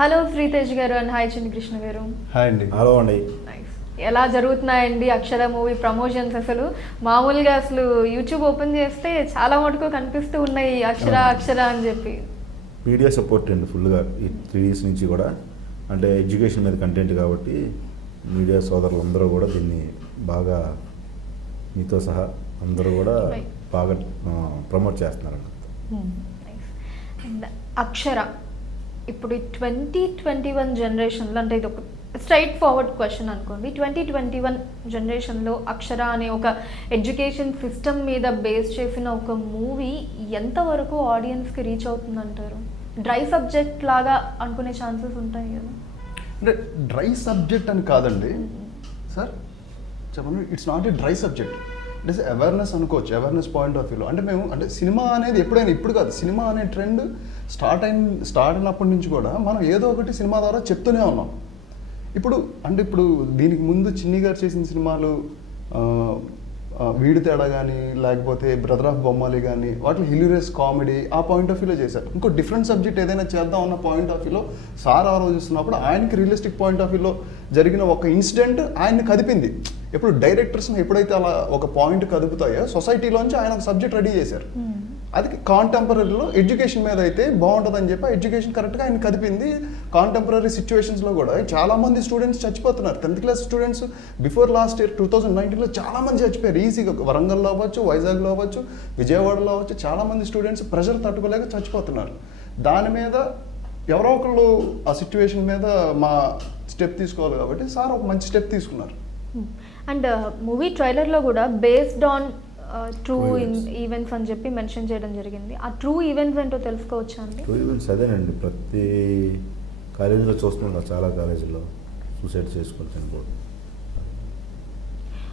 Hello Sritej గారు and hi Chinni Krishna గారు. Hi అండి. హలో అండి. ఎలా జరుగుతున్నాయండి అక్షర మూవీ ప్రమోషన్స్? అసలు మామూలుగా అసలు యూట్యూబ్ ఓపెన్ చేస్తే చాలా మటుకు కనిపిస్తూ ఉన్నాయి అక్షర అక్షర అని చెప్పి. మీడియా సపోర్ట్ అండి ఫుల్గా ఈ 3 days నుంచి కూడా, అంటే ఎడ్యుకేషన్ మీద కంటెంట్ కాబట్టి మీడియా సోదరులు అందరూ కూడా దీన్ని బాగా మీతో సహా అందరూ కూడా బాగా ప్రమోట్ చేస్తున్నారు. అండ్ అక్షర ఇప్పుడు 2021 జనరేషన్లో, అంటే ఇది ఒక స్ట్రైట్ ఫార్వర్డ్ క్వశ్చన్ అనుకోండి, 2021 జనరేషన్లో అక్షర అనే ఒక ఎడ్యుకేషన్ సిస్టమ్ మీద బేస్ చేసిన ఒక మూవీ ఎంతవరకు ఆడియన్స్కి రీచ్ అవుతుందంటారు? డ్రై సబ్జెక్ట్ లాగా అనుకునే ఛాన్సెస్ ఉంటాయి కదా? అంటే డ్రై సబ్జెక్ట్ అని కాదండి సార్, చెప్పండి. It's not a dry subject, it is awareness అనుకోవచ్చు. అవేర్నెస్ పాయింట్ ఆఫ్ వ్యూలో అంటే మేము అంటే సినిమా అనేది ఎప్పుడైనా, ఇప్పుడు కాదు, సినిమా అనే ట్రెండ్ స్టార్ట్ అయినప్పటి నుంచి కూడా మనం ఏదో ఒకటి సినిమా ద్వారా చెప్తూనే ఉన్నాం. ఇప్పుడు దీనికి ముందు చిన్ని గారు చేసిన సినిమాలు వీడి తేడా కానీ, లేకపోతే బ్రదర్ ఆఫ్ బొమ్మాలి కానీ, వాటిలో హిలీరియస్ కామెడీ ఆ పాయింట్ ఆఫ్ వ్యూలో చేశారు. ఇంకో డిఫరెంట్ సబ్జెక్ట్ ఏదైనా చేద్దాం అన్న పాయింట్ ఆఫ్ వ్యూలో సార్ ఆలోచిస్తున్నప్పుడు ఆయనకి రియలిస్టిక్ పాయింట్ ఆఫ్ వ్యూలో జరిగిన ఒక ఇన్సిడెంట్ ఆయన్ని కదిపింది. ఎప్పుడు డైరెక్టర్స్ని ఎప్పుడైతే అలా ఒక పాయింట్ కదుపుతాయో సొసైటీలోంచి ఆయన ఒక సబ్జెక్ట్ రెడీ చేశారు. అది కాంటెంపరీలో ఎడ్యుకేషన్ మీద అయితే బాగుంటుందని చెప్పి ఎడ్యుకేషన్ కరెక్ట్గా ఆయన కదిపింది. కాంటెంపరీ సిచ్యువేషన్స్లో కూడా చాలామంది స్టూడెంట్స్ చచ్చిపోతున్నారు. 10th class students before last year 2019లో చాలామంది చచ్చిపోయారు ఈజీగా. వరంగల్లో అవ్వచ్చు, వైజాగ్లో అవ్వచ్చు, విజయవాడలో అవ్వచ్చు, చాలామంది స్టూడెంట్స్ ప్రెషర్ తట్టుకోలేక చచ్చిపోతున్నారు. దాని మీద ఎవరో ఒకళ్ళు ఆ సిచ్యువేషన్ మీద మా స్టెప్ తీసుకోవాలి కాబట్టి సార్ ఒక మంచి స్టెప్ తీసుకున్నారు. అండ్ మూవీ ట్రైలర్లో కూడా బేస్డ్ ఆన్ ట్రూ ఈవెంట్స్ అని చెప్పి మెన్షన్ చేయడం జరిగింది. ఆ ట్రూ ఈవెంట్స్ ఏంటో తెలుసుకోవచ్చా అండి? ట్రూ ఈవెంట్స్ అదేనండి, ప్రతి కాలేజీలో చూస్తున్నాం, చాలా కాలేజీలో సూసైడ్ చేసుకొని చనిపోవడం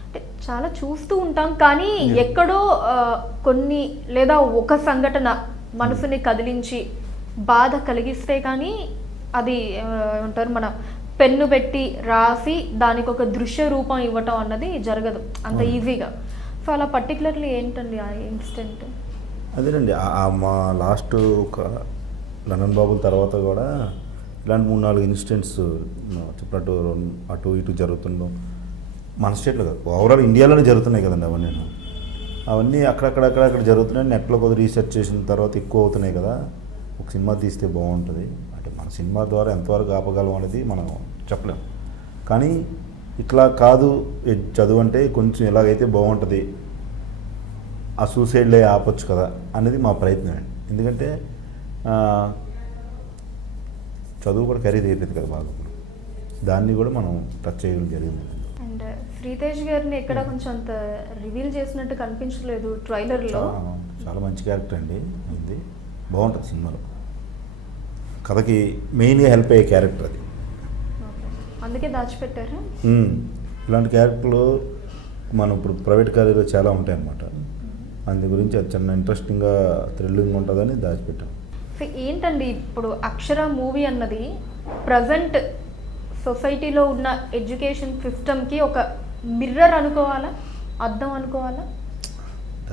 అంటే చాలా చూస్తూ ఉంటాం, కానీ ఎక్కడో కొన్ని లేదా ఒక సంఘటన మనసుని కదిలించి బాధ కలిగిస్తే కానీ అది ఏమంటారు, మన పెన్ను పెట్టి రాసి దానికి ఒక దృశ్య రూపం ఇవ్వటం అన్నది జరగదు అంత ఈజీగా. సో అలా పర్టికులర్లీ ఏంటండి ఆ ఇన్సిడెంట్? అదేనండి, మా లాస్ట్ ఒక లండన్ బాబుల తర్వాత కూడా ఇలాంటి 3-4 ఇన్సిడెంట్స్ చెప్పినట్టు అటు ఇటు జరుగుతుండడం మన స్టేట్లో కాదు, ఓవరాల్ ఇండియాలోనే జరుగుతున్నాయి కదండి. అవన్నీ అక్కడక్కడ జరుగుతున్నాయి. నెట్లో కొద్దిగా రీసెర్చ్ చేసిన తర్వాత ఎక్కువ అవుతున్నాయి కదా. ఒక సినిమా తీస్తే బాగుంటుంది అంటే మన సినిమా ద్వారా ఎంతవరకు ఆపగలం అనేది మనం చెప్పలేం. కానీ ఇట్లా కాదు, చదువు అంటే కొంచెం ఇలాగైతే బాగుంటుంది, ఆ సూసైడ్లే ఆపొచ్చు కదా అనేది మా ప్రయత్నం అండి. ఎందుకంటే చదువు కూడా ఖరీదు అయిపోయింది కదా బాగా, దాన్ని కూడా మనం టచ్ చేయడం జరిగింది. అండ్ శ్రీతేజ్ గారిని ఎక్కడ కొంచెం అంత రివీల్ చేసినట్టు కనిపించలేదు ట్రైలర్లో. చాలా మంచి క్యారెక్టర్ అండి, ఇది బాగుంటుంది సినిమాలో, కథకి మెయిన్గా హెల్ప్ అయ్యే క్యారెక్టర్ అది, అందుకే దాచిపెట్టారు. ఇలాంటి క్యారెక్టర్లు మనం ఇప్పుడు ప్రైవేట్ కాలేజీలో చాలా ఉంటాయి అన్నమాట. అందు గురించి అది చిన్న ఇంట్రెస్టింగ్గా థ్రిల్లింగ్ ఉంటుందని దాచిపెట్టాం. సో ఏంటండి ఇప్పుడు అక్షర మూవీ అన్నది ప్రజెంట్ సొసైటీలో ఉన్న ఎడ్యుకేషన్ సిస్టమ్కి ఒక మిర్రర్ అనుకోవాలా, అద్దం అనుకోవాలా?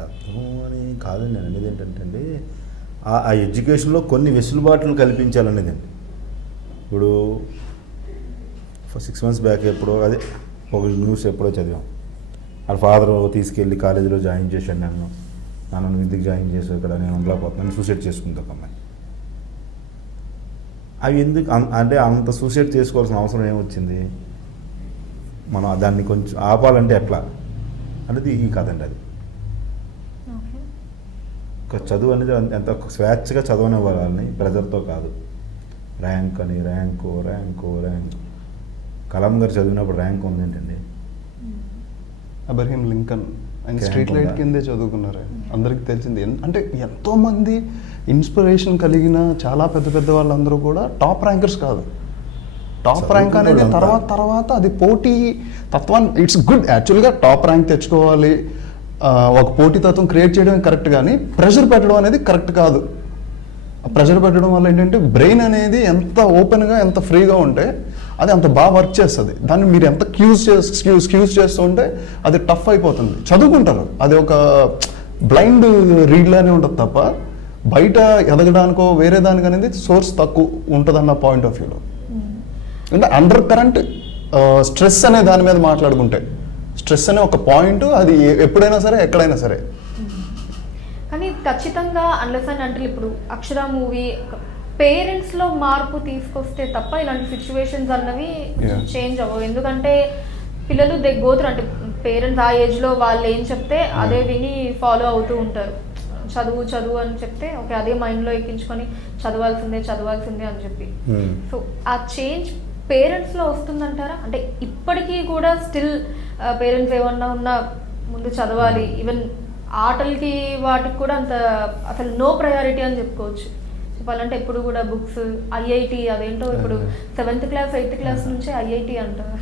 అర్థం అని కాదండి, నేను అనేది ఏంటంటే అండి, ఆ ఎడ్యుకేషన్లో కొన్ని వెసులుబాట్లు కల్పించాలనేది అండి. ఇప్పుడు 6 months బ్యాక్ ఎప్పుడో అదే ఒక న్యూస్ ఎప్పుడో చదివాం, వాళ్ళ ఫాదర్ తీసుకెళ్ళి కాలేజీలో జాయిన్ చేశాను, నన్ను ఎందుకు జాయిన్ చేసావు ఇక్కడ, నేను ఉండలేకపోతున్నాను, సూసైడ్ చేసుకుంది ఒక అమ్మాయి. అవి ఎందుకు అంటే అంత సూసైడ్ చేసుకోవాల్సిన అవసరం ఏమొచ్చింది? మనం దాన్ని కొంచెం ఆపాలంటే ఎట్లా అనేది ఈ కథండి. అది ఒక చదువు అనేది ఎంత స్వేచ్ఛగా చదవనే వాళ్ళని, ప్రెజర్తో కాదు. ర్యాంకు కలాం గారు చదివినప్పుడు ర్యాంక్ ఉంది ఏంటండి, అబ్రహీం లింకన్ ఆయన స్ట్రీట్ లైట్ కిందే చదువుకున్నారు. అందరికి తెలిసింది. అంటే ఎంతోమంది ఇన్స్పిరేషన్ కలిగిన చాలా పెద్ద వాళ్ళందరూ కూడా టాప్ ర్యాంకర్స్ కాదు. టాప్ ర్యాంక్ అనేది తర్వాత అది పోటీ తత్వాన్ని, ఇట్స్ గుడ్ యాక్చువల్గా టాప్ ర్యాంక్ తెచ్చుకోవాలి, ఒక పోటీ తత్వం క్రియేట్ చేయడం కరెక్ట్, కానీ ప్రెషర్ పెట్టడం అనేది కరెక్ట్ కాదు. ప్రెషర్ పెట్టడం వల్ల ఏంటంటే బ్రెయిన్ అనేది ఎంత ఓపెన్గా ఎంత ఫ్రీగా ఉంటే అది అంత బాగా వర్క్ చేస్తుంది. దాన్ని మీరు ఎంత క్యూజ్ చేస్తూ ఉంటే అది టఫ్ అయిపోతుంది. చదువుకుంటారు, అది ఒక బ్లైండ్ రీడ్లానే ఉంటుంది తప్ప బయట ఎదగడానికో వేరే దానికి అనేది సోర్స్ తక్కువ ఉంటుందన్న పాయింట్ ఆఫ్ వ్యూలో. అంటే అండర్ కరెంట్ స్ట్రెస్ అనే దాని మీద మాట్లాడుకుంటే స్ట్రెస్ అనే ఒక పాయింట్ అది ఎప్పుడైనా సరే ఎక్కడైనా సరే. కానీ ఖచ్చితంగా అన్లెస్ అండ్ అంటిల్ ఇప్పుడు అక్షర మూవీ పేరెంట్స్లో మార్పు తీసుకొస్తే తప్ప ఇలాంటి సిచ్యువేషన్స్ అన్నవి చేంజ్ అవ్వవు. ఎందుకంటే పిల్లలు గోత్రు అంటే పేరెంట్స్ ఆ ఏజ్లో వాళ్ళు ఏం చెప్తే అదే విని ఫాలో అవుతూ ఉంటారు. చదువు అని చెప్తే ఓకే అదే మైండ్లో ఎక్కించుకొని చదవాల్సిందే అని చెప్పి. సో ఆ చేంజ్ పేరెంట్స్లో వస్తుందంటారా? అంటే ఇప్పటికీ కూడా స్టిల్ పేరెంట్స్ ఏమన్నా ఉన్నా ముందు చదవాలి, ఈవెన్ ఆటలకి వాటికి కూడా అంత అసలు నో ప్రయారిటీ అని చెప్పుకోవచ్చు. చెప్పాలంటే ఎప్పుడు కూడా బుక్స్ ఐఐటి అదేంటో ఇప్పుడు 7th క్లాస్ 8th క్లాస్ నుంచే ఐఐటి అంటారు.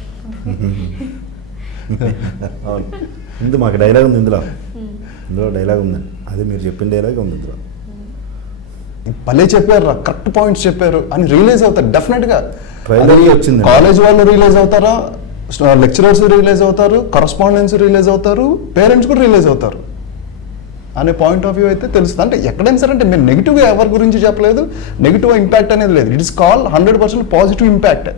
ఇందు మాకు డైలాగ్ ఉంది ఇందులో డైలాగ్ ఉందండి, అదే మీరు చెప్పిన డైలాగ్ ఉంది ఇందులో. భలే చెప్పారు రా, కరెక్ట్ పాయింట్స్ చెప్పారు అని రియలైజ్ అవుతారు డెఫినెట్గా. వచ్చింది కాలేజ్ వాళ్ళు రియలైజ్ అవుతారా, లెక్చరర్స్ రియలైజ్ అవుతారు, కరస్పాండెన్స్ రియలైజ్ అవుతారు, పేరెంట్స్ కూడా రియలైజ్ అవుతారు అనే పాయింట్ ఆఫ్ వ్యూ అయితే తెలుస్తుంది. అంటే ఎక్కడైనా సరే అంటే మేము నెగిటివ్గా ఎవరి గురించి చెప్పలేదు, నెగిటివ్ ఇంపాక్ట్ అనేది లేదు. It is call 100% positive impact.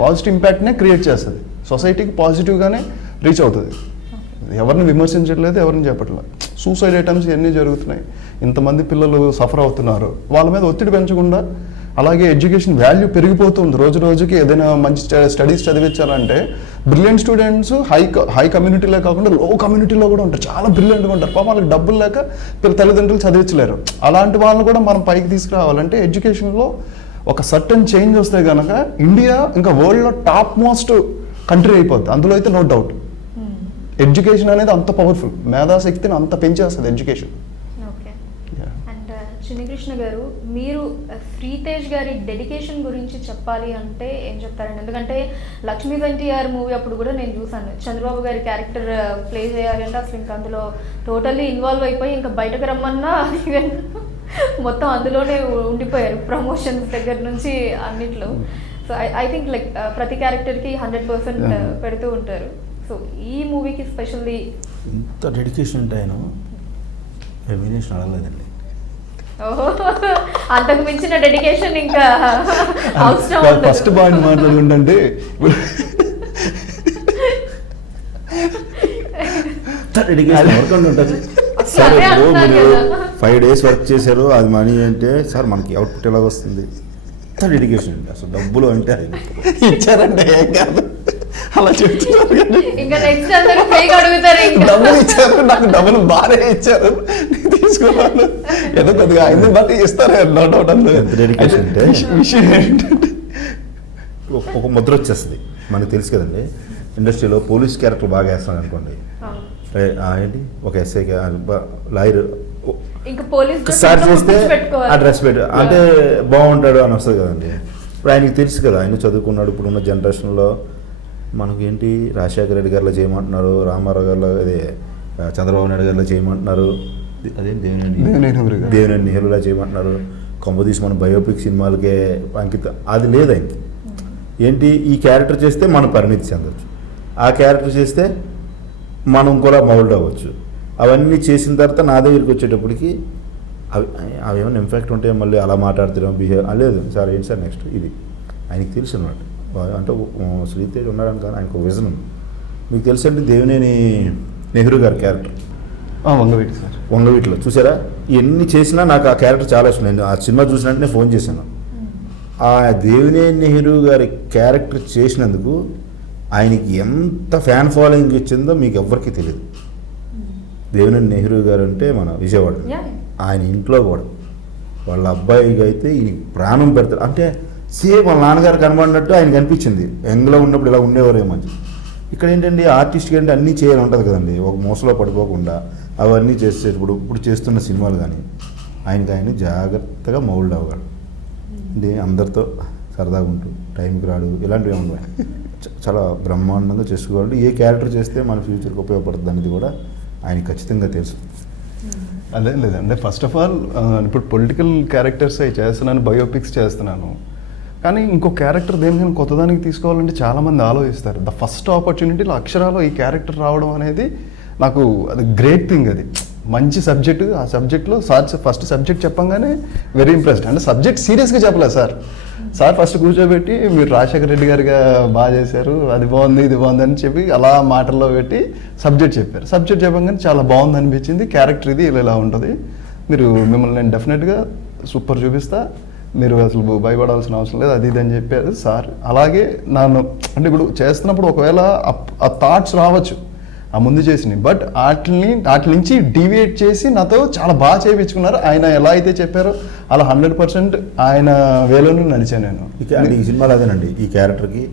Positive ఇంపాక్ట్నే క్రియేట్ చేస్తుంది, సొసైటీకి పాజిటివ్గానే రీచ్ అవుతుంది. ఎవరిని విమర్శించట్లేదు, ఎవరిని చెప్పట్లేదు. సూసైడ్ అటెంప్ట్స్ ఇవన్నీ జరుగుతున్నాయి, ఇంతమంది పిల్లలు సఫర్ అవుతున్నారు. వాళ్ళ మీద ఒత్తిడి పెంచకుండా, అలాగే ఎడ్యుకేషన్ వాల్యూ పెరిగిపోతుంది రోజు రోజుకి. ఏదైనా మంచి స్టడీస్ చదివించాలంటే బ్రిలియంట్ స్టూడెంట్స్ హై కమ్యూనిటీలో కాకుండా లో కమ్యూనిటీలో కూడా ఉంటారు, చాలా బ్రిలియంట్గా ఉంటారు. పాపం వాళ్ళకి డబ్బులు లేక తల్లిదండ్రులు చదివించలేరు. అలాంటి వాళ్ళని కూడా మనం పైకి తీసుకురావాలంటే ఎడ్యుకేషన్లో ఒక సర్టన్ చేంజ్ వస్తే కనుక ఇండియా ఇంకా వరల్డ్లో టాప్ మోస్ట్ కంట్రీ అయిపోద్ది. అందులో అయితే నో డౌట్. ఎడ్యుకేషన్ అనేది అంత పవర్ఫుల్, మేధాశక్తిని అంత పెంచేస్తుంది ఎడ్యుకేషన్. ఓకే. అండ్ చిన్నకృష్ణ గారు, మీరు శ్రీతేజ్ గారి డెడికేషన్ గురించి చెప్పాలి అంటే ఏం చెప్తారండి? ఎందుకంటే లక్ష్మీ ఎన్టీఆర్ మూవీ అప్పుడు కూడా నేను చూసాను, చంద్రబాబు గారి క్యారెక్టర్ ప్లే చేయాలి అంటే అసలు ఇంకా అందులో టోటల్లీ ఇన్వాల్వ్ అయిపోయి ఇంకా బయటకు రమ్మన్నా ఈవెన్ మొత్తం అందులోనే ఉండిపోయారు, ప్రమోషన్స్ దగ్గర నుంచి అన్నిట్లో. సో ఐ థింక్ లైక్ ప్రతి క్యారెక్టర్కి 100% పెడుతూ ఉంటారు. సో ఈ మూవీకి స్పెషల్లీ ఇంత డెడికేషన్ అంటే ఆయన రెమ్యునరేషన్ అడగలేదండి. ఓహో, అంతకు మించిన డెడికేషన్ ఇంకా అవసరం. ఫస్ట్ పాయింట్ మాట్లాడుకుంటే డెడికేషన్ ఎవరికన్నా ఉంటుంది. సరే ఇప్పుడు మీరు 5 days వర్క్ చేశారు, అది మనీ అంటే సార్ మనకి అవుట్పుట్ ఎలాగ వస్తుంది? ఎంత డెడికేషన్ అండి అసలు. డబ్బులు అంటే ఇచ్చారంటే ఏం కాదు, అలా చెప్తున్నారు. ఇంకా నెక్స్ట్ అందరూ ఫేక్ అడుగుతారు. డబ్బులు ఇచ్చారు, నాకు డబ్బులు బాగానే ఇచ్చారు, నేను తీసుకున్నాను, ఏదో కొద్దిగా అయింది బట్ ఇస్తారు, నో డౌట్. ఎంత డెడికేషన్ అంటే విషయం ఏంటంటే ఒక ముద్ర వచ్చేస్తుంది మనకు తెలుసు కదండి. ఇండస్ట్రీలో పోలీస్ క్యారెక్టర్ బాగా వేస్తున్నాడు అనుకోండి, ఏంటి ఒక ఎస్ఐ లాయర్ సార్ చేస్తే ఆ డ్రెస్ పెట్టు అంటే బాగుంటాడు అని వస్తుంది కదండి. ఇప్పుడు ఆయనకి తెలుసు కదా, ఆయన చదువుకున్నాడు. ఇప్పుడున్న జనరేషన్లో మనకి ఏంటి రాజశేఖర రెడ్డి గారిలో చేయమంటున్నారు, రామారావు గారిలో అదే చంద్రబాబు నాయుడు గారిలో చేయమంటున్నారు, అదే దేవినేని నెహ్రూలా చేయమంటున్నారు. కొంపదీసి మన బయోపిక్ సినిమాలకే అంకిత అది లేదు ఆయనకి. ఏంటి ఈ క్యారెక్టర్ చేస్తే మనం పరిణితి చెందవచ్చు, ఆ క్యారెక్టర్ చేస్తే మనం కూడా మౌల్డ్ అవ్వచ్చు. అవన్నీ చేసిన తర్వాత నా దగ్గరికి వచ్చేటప్పటికి అవి ఏమైనా ఇంపాక్ట్ ఉంటే మళ్ళీ అలా మాట్లాడుతున్నాం బిహేవ్ లేదు సార్, ఏంటి సార్ నెక్స్ట్ ఇది ఆయనకి తెలుసు అనమాట. అంటే శ్రీతేజ్ ఉన్నాడని కానీ ఆయనకు విజన్ ఉంది. మీకు తెలుసు అంటే దేవినేని నెహ్రూ గారి క్యారెక్టర్ వంగవీటిలో చూసారా? ఇవన్నీ చేసినా నాకు ఆ క్యారెక్టర్ చాలా ఇష్టం. నేను ఆ సినిమా చూసినట్టు ఫోన్ చేశాను. ఆ దేవినేని నెహ్రూ గారి క్యారెక్టర్ చేసినందుకు ఆయనకి ఎంత ఫ్యాన్ ఫాలోయింగ్ ఇచ్చిందో మీకు ఎవ్వరికీ తెలియదు. దేవినేని నెహ్రూ గారు అంటే మన విజయవాడ, ఆయన ఇంట్లో కూడా వాళ్ళ అబ్బాయికి అయితే ఈయన ప్రాణం పెడతారు. అంటే సేమ్ వాళ్ళ నాన్నగారు కనబడినట్టు ఆయనకు అనిపించింది. యంగ్లో ఉన్నప్పుడు ఇలా ఉండేవారేమో. ఇక్కడ ఏంటంటే ఆర్టిస్ట్కి అంటే అన్నీ చేయాలి ఉంటుంది కదండి, ఒక మోసలో పడిపోకుండా అవన్నీ చేసేటప్పుడు ఇప్పుడు చేస్తున్న సినిమాలు కానీ ఆయన జాగ్రత్తగా మౌల్డ్ అవ్వగలడు. అంటే అందరితో సరదాగా ఉంటూ టైంకి రాడు, ఇలాంటివి ఉన్నాయి. చాలా బ్రహ్మాండంగా చేసుకోగలడు. ఏ క్యారెక్టర్ చేస్తే మన ఫ్యూచర్కి ఉపయోగపడుతుంది అనేది కూడా ఆయన ఖచ్చితంగా తెలుసు. అదే లేదంటే ఫస్ట్ ఆఫ్ ఆల్ ఇప్పుడు పొలిటికల్ క్యారెక్టర్స్ అవి చేస్తున్నాను, బయోపిక్స్ చేస్తున్నాను. కానీ ఇంకో క్యారెక్టర్ దేనికైనా కొత్తదానికి తీసుకోవాలంటే చాలామంది ఆలోచిస్తారు. ద ఫస్ట్ ఆపర్చునిటీలో అక్షరాలో ఈ క్యారెక్టర్ రావడం అనేది నాకు అది గ్రేట్ థింగ్. అది మంచి సబ్జెక్ట్. ఆ సబ్జెక్ట్లో సార్ ఫస్ట్ సబ్జెక్ట్ చెప్పంగానే వెరీ ఇంప్రెస్డ్. అంటే సబ్జెక్ట్ సీరియస్గా చెప్పలేదు సార్ ఫస్ట్ కూర్చోబెట్టి మీరు రాజశేఖర రెడ్డి గారిగా బాగా చేశారు, అది బాగుంది ఇది బాగుంది అని చెప్పి అలా మాటల్లో పెట్టి సబ్జెక్ట్ చెప్పారు. సబ్జెక్ట్ చెప్పంగానే చాలా బాగుంది అనిపించింది, క్యారెక్టర్ ఇది ఇలా ఉంటుంది, మీరు మిమ్మల్ని నేను డెఫినెట్గా సూపర్ చూపిస్తా, మీరు అసలు భయపడాల్సిన అవసరం లేదు అది ఇది అని చెప్పారు సార్. అలాగే నన్ను అంటే ఇప్పుడు చేస్తున్నప్పుడు ఒకవేళ ఆ థాట్స్ రావచ్చు ఆ ముందు చేసినవి, బట్ వాటి నుంచి డీవియేట్ చేసి నాతో చాలా బాగా చేయించుకున్నారు. ఆయన ఎలా అయితే చెప్పారో అలా 100% ఆయన వేలోనే నడిచాను నేను. అంటే ఈ సినిమాలో అదేనండి, ఈ క్యారెక్టర్కి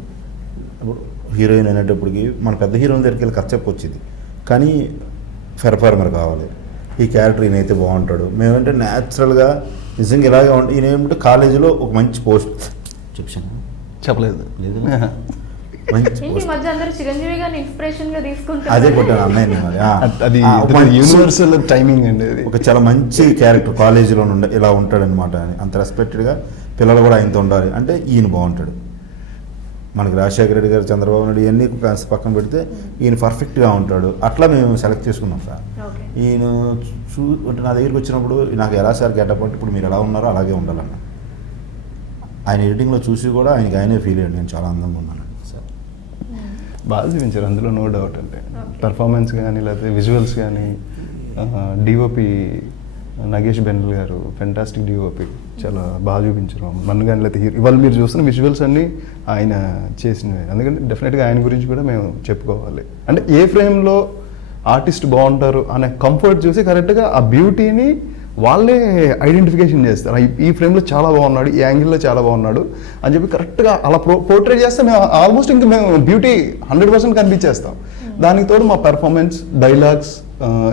ఇప్పుడు హీరోయిన్ అనేటప్పటికి మన పెద్ద హీరోయిన్ దగ్గరికి వెళ్ళి ఖర్చు వచ్చింది, కానీ పెర్ఫార్మర్ కావాలి. ఈ క్యారెక్టర్ ఈయనైతే బాగుంటాడు, మేమంటే న్యాచురల్గా నిజంగా ఇలాగే ఉంటాయి. ఈయన ఏమంటే కాలేజీలో ఒక మంచి పోస్ట్ చెప్పలేదు లేదు మంచి ఏంటి ఈ పోస్ట్ మధ్య అందరూ చిరంజీవి గారిని ఇన్స్పిరేషన్ గా తీసుకుంటారు. అదే కొట్టాను అన్నయ్య మరి అది యూనివర్సల్ టైమింగ్ అండి. అది ఒక చాలా మంచి క్యారెక్టర్ కాలేజీలో ఇలా ఉంటాడనమాట అని అంత రెస్పెక్టెడ్గా పిల్లలు కూడా ఆయనతో ఉండాలి అంటే ఈయన బాగుంటాడు. మనకి రాజశేఖర రెడ్డి గారు, చంద్రబాబు నాయుడు ఇవన్నీ పక్కన పెడితే ఈయన పర్ఫెక్ట్గా ఉంటాడు. అట్లా మేము సెలెక్ట్ చేసుకున్నాం సార్. ఓకే. ఈయన అంటే నా దగ్గరికి వచ్చినప్పుడు నాకు ఎలా సార్ గెటప్ అంటే ఇప్పుడు మీరు ఎలా ఉన్నారో అలాగే ఉండాలన్న ఆయన ఎడిటింగ్లో చూసి కూడా ఆయననే ఫీల్ అయ్యాడు, నేను చాలా అందంగా ఉన్నాను సార్. బాగా చూపించారు అందులో, నో డౌట్. అంటే పర్ఫార్మెన్స్ కానీ లేకపోతే విజువల్స్ కానీ, డిఓపి నగేష్ బెన్నెల్ గారు ఫెంటాస్టిక్ డిఓపి, చాలా బాగా చూపించారు. మన కానీ లేకపోతే ఇవాళ మీరు చూస్తున్న విజువల్స్ అన్నీ ఆయన చేసినవి. అందుకని డెఫినెట్గా ఆయన గురించి కూడా మేము చెప్పుకోవాలి. అంటే ఏ ఫ్రేమ్లో ఆర్టిస్ట్ బాగుంటారు అనే కంఫర్ట్ చూసి కరెక్ట్గా ఆ బ్యూటీని వాళ్ళే ఐడెంటిఫికేషన్ చేస్తారు. ఈ ఫ్రేమ్లో చాలా బాగున్నాడు, ఈ యాంగిల్లో చాలా బాగున్నాడు అని చెప్పి కరెక్ట్గా అలా పోర్ట్రేట్ చేస్తే మేము ఆల్మోస్ట్ ఇంకా మేము బ్యూటీ 100% కనిపించేస్తాం. దానికి తోడు మా పెర్ఫార్మెన్స్, డైలాగ్స్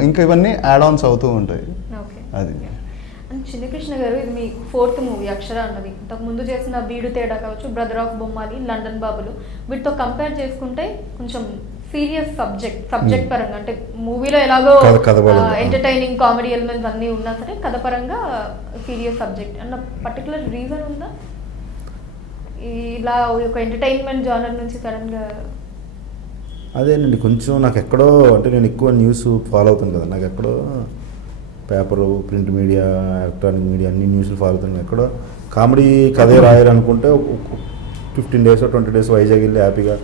ఇంకా ఇవన్నీ యాడ్ ఆన్స్ అవుతూ ఉంటాయి. అది చిన్నకృష్ణ గారు, ఇది మీ 4th మూవీ అక్షర అన్నది. ఇంతకు ముందు చేసిన బీడు తేడా కావచ్చు, బ్రదర్ ఆఫ్ బొమ్మాలి, లండన్ బాబులు, వీటితో కంపేర్ చేసుకుంటే కొంచెం సీరియస్ సబ్జెక్ట్ పరంగా అంటే మూవీలో ఎలాగో ఎంటర్టైనింగ్ కామెడీ ఎలిమెంట్స్ అన్నీ ఉన్నా సరే కథ పరంగా సీరియస్ సబ్జెక్ట్ అన్న పర్టికులర్ రీజన్ ఉందా ఇలా ఒక ఎంటర్టైన్మెంట్ జానర్ నుంచి సడన్గా? అదేనండి, కొంచెం నాకు ఎక్కడో అంటే నేను ఎక్కువ న్యూస్ ఫాలో అవుతాను కదా, నాకు ఎక్కడో paper, print media, electronic media అన్ని న్యూస్లు ఫాలో అవుతాను. ఎక్కడో కామెడీ కథే రాయాలనుకుంటే 15 days 20 days వైజాగ్ వెళ్ళి హ్యాపీగా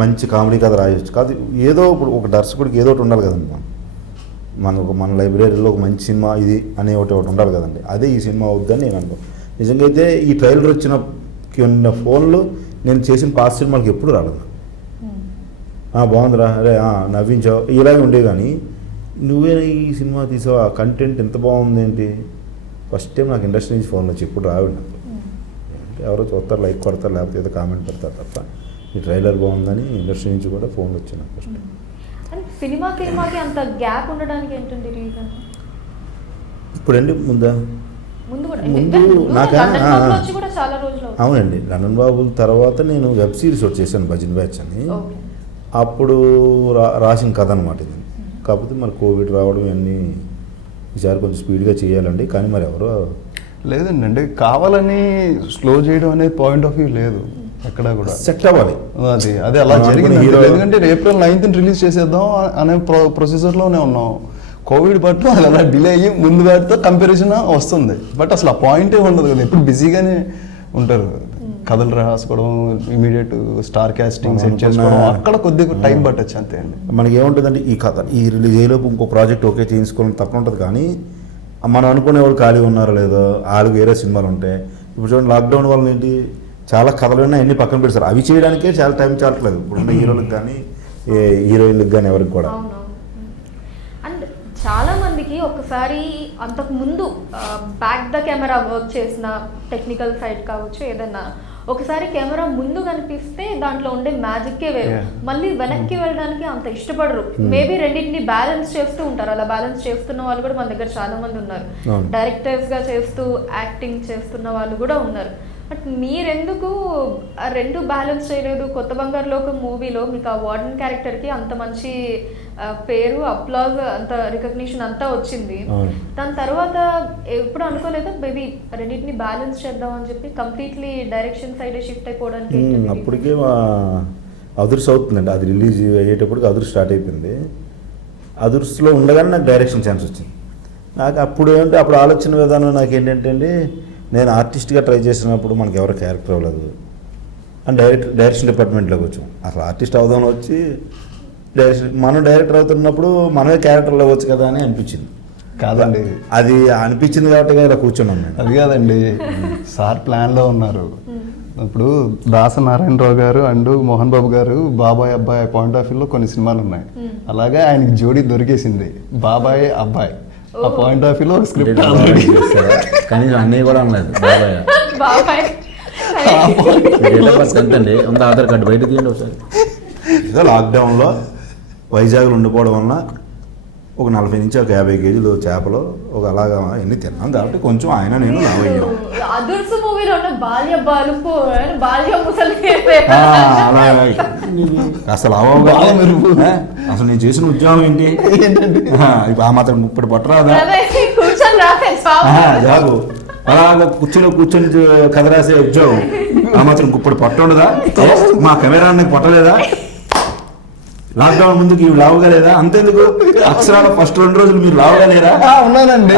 మంచి కామెడీ కథ రాయొచ్చు. కాదు ఏదో ఇప్పుడు ఒక దర్శకుడికి ఏదో ఒకటి ఉండాలి కదండి. మన లైబ్రరీలో ఒక మంచి సినిమా ఇది అనే ఒకటి ఉండాలి కదండి. అదే ఈ సినిమా అవుద్దని నేను అనుకో. నిజంగా అయితే ఈ ట్రైలర్ వచ్చిన ఫోన్లో నేను చేసిన పాత సినిమాలకు ఎప్పుడు రాలేదు. బాగుందిరా, అరే నవ్వించావు ఇలాగే ఉండే, కానీ నువ్వే ఈ సినిమా తీసావు, ఆ కంటెంట్ ఎంత బాగుంది ఏంటి, ఫస్ట్ టైం నాకు ఇండస్ట్రీ నుంచి ఫోన్లో వచ్చి ఎప్పుడు రావిడ. ఎవరో చూస్తారు, లైక్ కొడతారు, లేకపోతే ఏదో కామెంట్ పెడతారు తప్ప ఈ ట్రైలర్ బాగుందని ఇండస్ట్రీ నుంచి కూడా ఫోన్లు వచ్చాయి ఫస్ట్. సినిమాకి అంత గ్యాప్ ఉండడానికి ఏంటండి రీజన్? ఇప్పుడండి ముందు అవునండి, లండన్ బాబుల తర్వాత నేను వెబ్ సిరీస్ ఒకటి చేశాను, భజన్ బ్యాచ్ అని. అప్పుడు రాసిన కథ అనమాట ఇది. కాకపోతే మరి కోవిడ్ రావడం ఇవన్నీ ఈసారి కొంచెం స్పీడ్గా చేయాలండి, కానీ మరి ఎవరో లేదండి. అంటే కావాలని స్లో చేయడం అనేది పాయింట్ ఆఫ్ వ్యూ లేదు ఎక్కడ కూడా. సెట్ అవ్వాలి, అది అలా జరిగింది. ఎందుకంటే April 9th రిలీజ్ చేసేద్దాం అనే ప్రొసీజర్లోనే ఉన్నాం. కోవిడ్ బట్ అది అలా డిలే అయ్యి ముందు వాటితో కంపారిజన్ వస్తుంది. బట్ అసలు ఆ పాయింటే ఉండదు కదా, ఎప్పుడు బిజీగానే ఉంటారు. కథలు రాసుకోవడం, ఇమీడియట్ స్టార్ కాస్టింగ్ సెట్ చేసుకోవడం, అక్కడ కొద్దిగా టైం పట్టచ్చు అంతే అండి. మనకి ఏముంటుందంటే ఈ కథ ఈ రిలీజ్ అయ్యేలోపు ఇంకో ప్రాజెక్ట్ ఓకే చేయించుకోవడం తక్కువ ఉంటుంది, కానీ మనం అనుకునేవాళ్ళు ఖాళీ ఉన్నారో లేదో వాళ్ళకి వేరే సినిమాలు ఉంటాయి. ఇప్పుడు చూడండి లాక్డౌన్ వల్ల ఏంటి చాలా కథలు ఉన్నాయి, అన్ని పక్కన పెడతారు. అవి చేయడానికే చాలా టైం చాలట్లేదు ఇప్పుడున్న హీరోలకు కానీ హీరోయిన్లకు కానీ ఎవరికి కూడా. అండ్ చాలా మందికి ఒకసారి అంతకు ముందు బ్యాక్ ద కెమెరా వర్క్ చేసిన టెక్నికల్ సైడ్ కావచ్చు ఏదన్నా, ఒకసారి కెమెరా ముందు కనిపిస్తే దాంట్లో ఉండే మ్యాజిక్కే వేరు. మళ్ళీ వెనక్కి వెళ్ళడానికి అంత ఇష్టపడరు. మేబీ రెండింటిని బ్యాలెన్స్ చేస్తూ ఉంటారు. అలా బ్యాలెన్స్ చేస్తున్న వాళ్ళు కూడా మన దగ్గర చాలా మంది ఉన్నారు. డైరెక్టర్స్ గా చేస్తూ యాక్టింగ్ చేస్తున్న వాళ్ళు కూడా ఉన్నారు. బట్ మీరెందుకు ఆ రెండు బ్యాలెన్స్ చేయలేదు? కొత్త బంగారు లోకం మూవీలో మీకు ఆ వార్డెన్ క్యారెక్టర్కి అంత మంచి పేరు, అప్లాజ్, అంత రికగ్నిషన్ అంతా వచ్చింది. దాని తర్వాత ఎప్పుడు అనుకోలేదా మేబీ రెండింటిని బ్యాలెన్స్ చేద్దాం అని చెప్పి కంప్లీట్లీ డైరెక్షన్ సైడ్ షిఫ్ట్ అయిపోవడానికి? అప్పటికే అదుర్స్ అవుతుందండి, అది రిలీజ్ అయ్యేటప్పటికి అదురు స్టార్ట్ అయిపోయింది. అదుర్స్లో ఉండగానే నాకు డైరెక్షన్ ఛాన్స్ వచ్చింది. నాకు అప్పుడు ఏంటంటే అప్పుడు ఆలోచన విధానం నాకు ఏంటంటే అండి, నేను ఆర్టిస్ట్గా ట్రై చేసినప్పుడు మనకి ఎవరు క్యారెక్టర్ అవ్వలేదు అని డైరెక్షన్ డిపార్ట్మెంట్లోకి వచ్చాం. అసలు ఆర్టిస్ట్ అవుదామని వచ్చి మనం డైరెక్టర్ అవుతున్నప్పుడు మనమే క్యారెక్టర్లో అవ్వచ్చు కదా అని అనిపించింది. కాదండి, అది అనిపించింది కాబట్టి ఇలా కూర్చున్నాం నేను. అది కాదండి, సార్ ప్లాన్లో ఉన్నారు. ఇప్పుడు దాసనారాయణరావు గారు అండ్ మోహన్ బాబు గారు బాబాయ్ అబ్బాయి పాయింట్ ఆఫ్ వ్యూలో కొన్ని సినిమాలు ఉన్నాయి. అలాగే ఆయనకి జోడీ దొరికేసింది, బాబాయ్ అబ్బాయి. ఆ పాయింట్ ఆఫ్ వ్యూలో స్క్రిప్ట్ కానీ అన్నీ కూడా అనలేదు బాబాయ్ బాబాయ్ అంతండి. ఉంది ఆధార్ కార్డు బయట తీయండి ఒకసారి. ఏదో లాక్డౌన్లో వైజాగ్లో ఉండిపోవడం వల్ల ఒక 40 నుంచి ఒక 50 కేజీలు చేపలు ఒక అలాగా ఎన్ని తిన్నాం కాబట్టి కొంచెం ఆయన నేను లావయ్యాం. అదుర్స్ మూవీలో ఉన్న బాల్య బలుపు బాల్య ముసలి అలా అసలు అసలు నేను చేసిన ఉద్యోగం ఏంటి ఇప్పుడు ఆ మాత్రం ఇప్పుడు పట్టరాదా జాబు అలాగా కూర్చొని కథ రాసే ఉద్యోగం ఆ మాత్రం ఇప్పుడు పట్ట ఉండదా? మా కెమెరా పట్టలేదా? లాక్డౌన్ ముందుకు ఇవి లావుగా లేదా? అంతేందుకు అక్షరాల ఫస్ట్ 2 రోజులు మీరు లావుగా లేరా? ఉన్నానండి.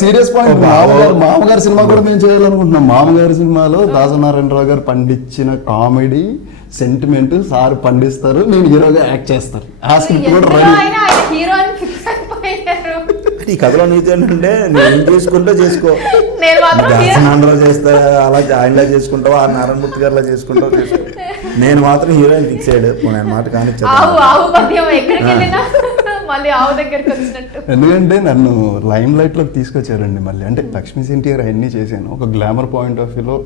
సీరియస్ పాయింట్, మామగారి సినిమా కూడా మేము చేయాలనుకుంటున్నాం. మామగారి సినిమాలో దాసనారాయణరావు గారు పండించిన కామెడీ సెంటిమెంట్ సార్ పండిస్తారు, నేను హీరోగా యాక్ట్ చేస్తారు. ఆ స్క్రిప్ట్ కూడా రెడీ. ఈ కథలో నీతి ఏంటంటే నేను చేసుకుంటే చేసుకో, దాసనారాయణరావు చేస్తా అలా ఆయనలా చేసుకుంటావు, ఆ నారాయణమూర్తి గారిలా చేసుకుంటావు చేసుకో. నేను మాత్రం హీరోయిన్ ఫిక్స్ అయ్యాడు నేను మాట కానిచ్చాను. ఎందుకంటే నన్ను లైమ్ లైట్ లోకి తీసుకొచ్చారండి మళ్ళీ. అంటే లక్ష్మీ ఎన్టీఆర్ అవన్నీ చేశాను, ఒక గ్లామర్ పాయింట్ ఆఫ్ వ్యూలో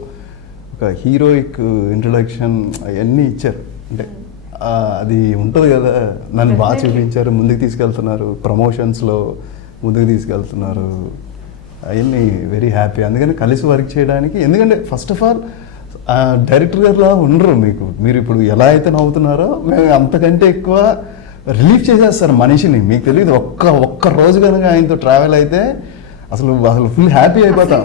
ఒక హీరోయిక్ ఇంట్రొడక్షన్ అవన్నీ ఇచ్చారు. అంటే అది ఉంటుంది కదా, నన్ను బాగా చూపించారు, ముందుకు తీసుకెళ్తున్నారు, ప్రమోషన్స్లో ముందుకు తీసుకెళ్తున్నారు, అవన్నీ వెరీ హ్యాపీ. అందుకని కలిసి వర్క్ చేయడానికి, ఎందుకంటే ఫస్ట్ ఆఫ్ ఆల్ డైరెక్టర్ గారులా ఉండరు మీకు. మీరు ఇప్పుడు ఎలా అయితే నవ్వుతున్నారో మేము అంతకంటే ఎక్కువ రిలీఫ్ చేసేస్తారు మనిషిని. మీకు తెలియదు, ఒక్క రోజు కనుక ఆయనతో ట్రావెల్ అయితే అసలు ఫుల్ హ్యాపీ అయిపోతాం.